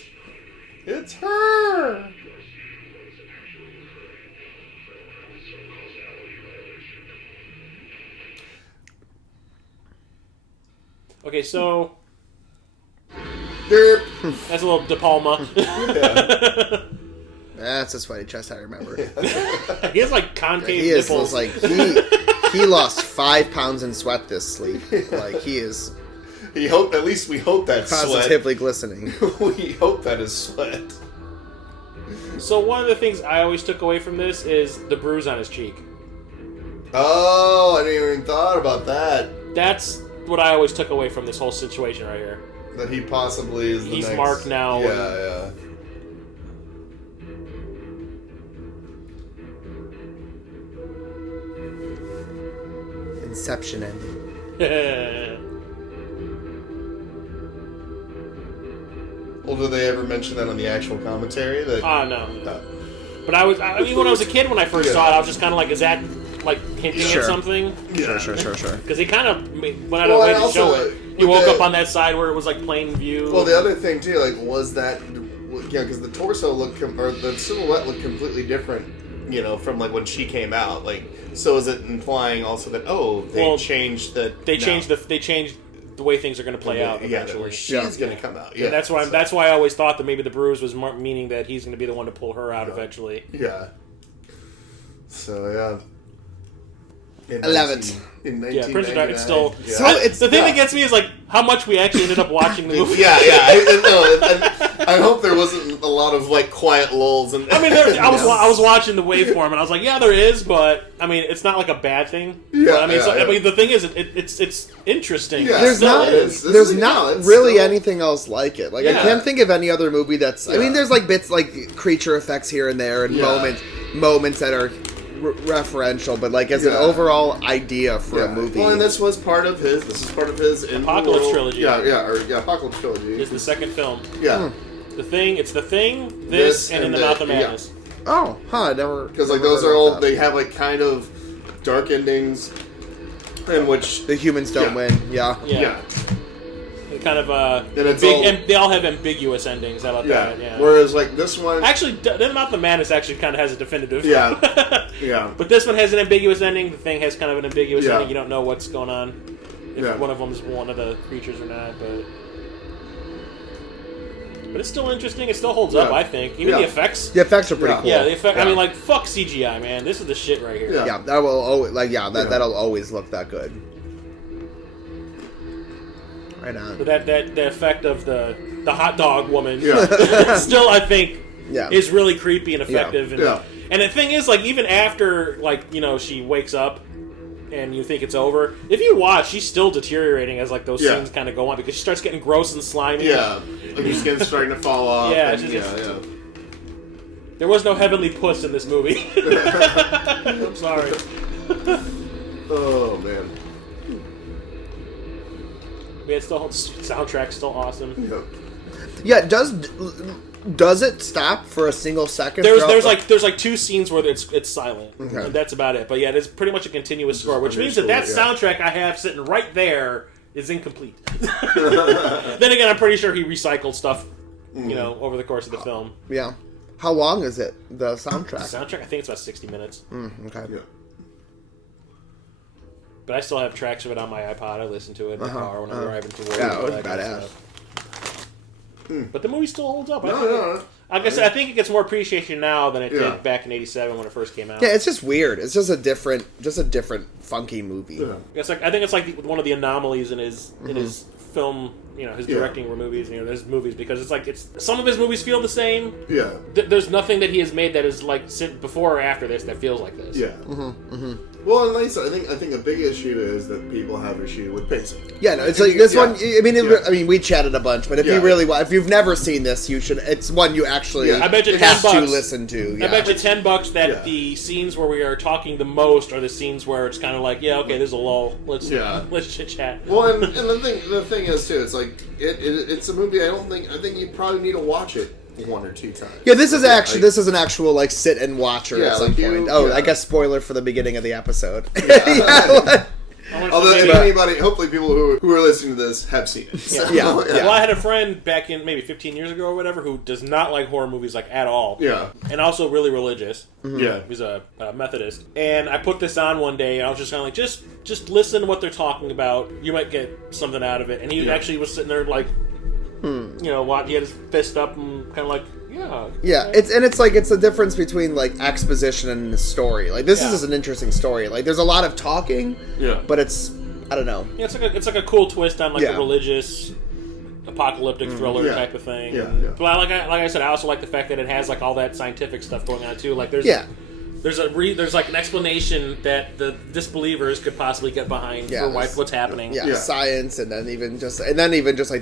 It's her! Okay, so... Derp. That's a little De Palma. Yeah. That's a sweaty chest, I remember. He has, like, concave He is nipples. like he lost 5 pounds in sweat this sleep. Like, he is At least we hope that's positively glistening. sweat. We hope that is sweat. So one of the things I always took away from this is the bruise on his cheek. Oh, I didn't even thought about that. That's what I always took away from this whole situation right here. That he possibly is the He's next... marked now. Yeah, Inception ending. Well, do they ever mention that on the actual commentary? That No. No. But I mean, when I was a kid, when I first saw it, I was just kind of like, is that, like, hinting Sure. at something? Yeah. Sure. Because he kind of went out of Well, the way and to show also, it. He with woke the- up on that side where it was, like, plain view. Well, the other thing too, like, was that, yeah, because the torso looked, or the silhouette looked completely different, you know, from like when she came out. Like, so is it implying also that they changed that? They changed the way things are going to play out Yeah, eventually. where she's going to come out. Yeah, And that's why I always thought that maybe the bruise was meaning that he's going to be the one to pull her out eventually. Yeah. So yeah. In 11th. In Yeah, Prince of Dark. It's 1999. still. Yeah. So it's the thing that gets me is like how much we actually ended up watching the movie. Yeah. I hope there wasn't a lot of like quiet lulls. And I mean, I was watching the waveform and I was like, yeah, there is, but I mean, it's not like a bad thing. Yeah, But, I mean, yeah. I mean, the thing is, it's interesting. Yeah. There's Still not is. there's not it's really still- anything else like it. Like, I Yeah. can't think of any other movie that's. I Yeah. mean, there's like bits like creature effects here and there and Yeah. moments that are referential, but like as an Yeah. overall idea for a movie. Well, and this was part of his. This is part of his Apocalypse trilogy. Yeah, Apocalypse trilogy. It's the second film. Yeah, The Thing. It's The Thing. This and In the Mouth of yeah. Madness. Oh, huh? Never. because like never those heard are about all that. they have like kind of dark endings, in which The humans don't Yeah. win. Yeah. Yeah. And kind of And it's big, all- and they all have ambiguous endings. How about that? Yeah. Whereas like this one, Actually, In the Mouth of Madness actually kind of has a definitive. Yeah. yeah, But this one has an ambiguous ending. The Thing has kind of an ambiguous Yeah. ending. You don't know what's going on. If Yeah. one of them is one of the creatures or not, but it's still interesting. It still holds up, Yeah. I think. Even Yeah. the effects. The effects are pretty Yeah. cool. Yeah, the effect. I Yeah. mean, like, fuck CGI, man. This is the shit right here. Yeah. Yeah, that will always Yeah. that'll always look that good. Right on. But the effect of the hot dog woman, Yeah. still, I think, Yeah. is really creepy and effective. And, Yeah. and the thing is, like, even after, like, you know, she wakes up and you think it's over, if you watch, she's still deteriorating as, like, those Yeah. scenes kind of go on because she starts getting gross and slimy. yeah, like your skin's starting to fall off. Yeah, and, it's yeah, just- yeah. There was no heavenly puss in this movie. I'm sorry. Oh man. Yeah, it's still soundtrack's still awesome. Yeah. Yeah, does it stop for a single second? There's throughout like two scenes where it's silent, Okay. and that's about it. But yeah, it's pretty much a continuous score, which means that underscore, yeah. soundtrack I have sitting right there is incomplete. Then again, I'm pretty sure he recycled stuff, over the course of the film. Yeah. How long is it? The soundtrack? The soundtrack, I think it's about 60 minutes. Okay. Yeah. But I still have tracks of it on my iPod. I listen to it in the car when I'm driving to work. Yeah, it was that kind of badass. stuff. But the movie still holds up. No. I guess I think it gets more appreciation now than it did back in '87 when it first came out. Yeah, it's just weird. It's just a different funky movie. Yeah. I think it's like one of the anomalies in his film, his directing movies. There's movies because it's some of his movies feel the same. Yeah. There's nothing that he has made that is like before or after this that feels like this. Yeah. Well, and like I said, I think a big issue is that people have issue with pacing. Yeah, no, it's like this one. I mean, we chatted a bunch, but if you really want, if you've never seen this, you should. It's one you actually I bet you have $10 to listen to. Yeah. I bet you $10 that the scenes where we are talking the most are the scenes where it's kind of like, okay, there's a lull. Let's chit chat. Well, and the thing is too, it's like it's a movie. I think you probably need to watch it one or two times. Yeah, this is an actual like sit and watcher at some point. I guess spoiler for the beginning of the episode. Although anybody, hopefully people who are listening to this have seen it. So, Well, I had a friend back in maybe 15 years ago or whatever who does not like horror movies like at all. Yeah. And also really religious. Yeah. He's a Methodist. And I put this on one day and I was just kind of like, just listen to what they're talking about. You might get something out of it. And he actually was sitting there like, he had his fist up and kind of like, it's a difference between like exposition and the story. Like this is just an interesting story. Like there's a lot of talking, but it's I don't know. Yeah, it's like a cool twist on like a religious apocalyptic thriller type of thing. But like I said, I also like the fact that it has like all that scientific stuff going on too. Like there's there's like an explanation that the disbelievers could possibly get behind for what's happening. Science, and then even just like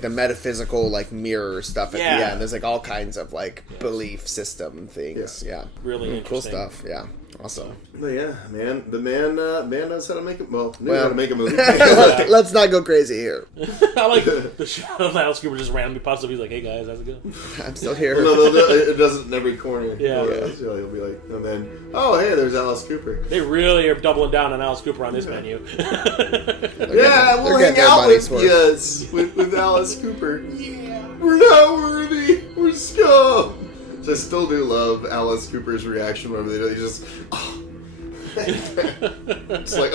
the metaphysical like mirror stuff at the end. There's like all kinds of like belief system things. Really cool stuff. Yeah, awesome. But man, the man knows how to make it. Well, how to make a movie. Let's not go crazy here. I like the shot of Alice Cooper just randomly pops up. He's like, "Hey guys, how's it going?" I'm still here. It does it in every corner. Yeah. So he'll be like, and then, oh hey, there's Alice Cooper. They really are doubling down on Alice Cooper on this menu. We'll hang out with Alice Cooper. Yeah, we're not worthy. We're scum. So I still do love Alice Cooper's reaction whenever they do. He's just, it's like,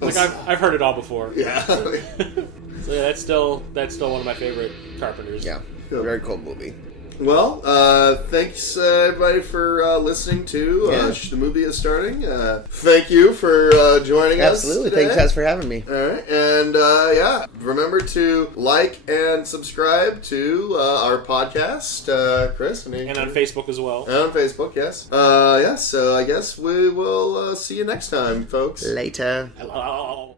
like I've heard it all before. Yeah. So that's still one of my favorite Carpenters. Yeah, very cool movie. Well, thanks everybody for listening to The Movie Is Starting. Thank you for joining us. Absolutely, thanks guys for having me. All right, and remember to like and subscribe to our podcast, Chris, and on Facebook as well. And on Facebook, yes. So I guess we will see you next time, folks. Later. Hello.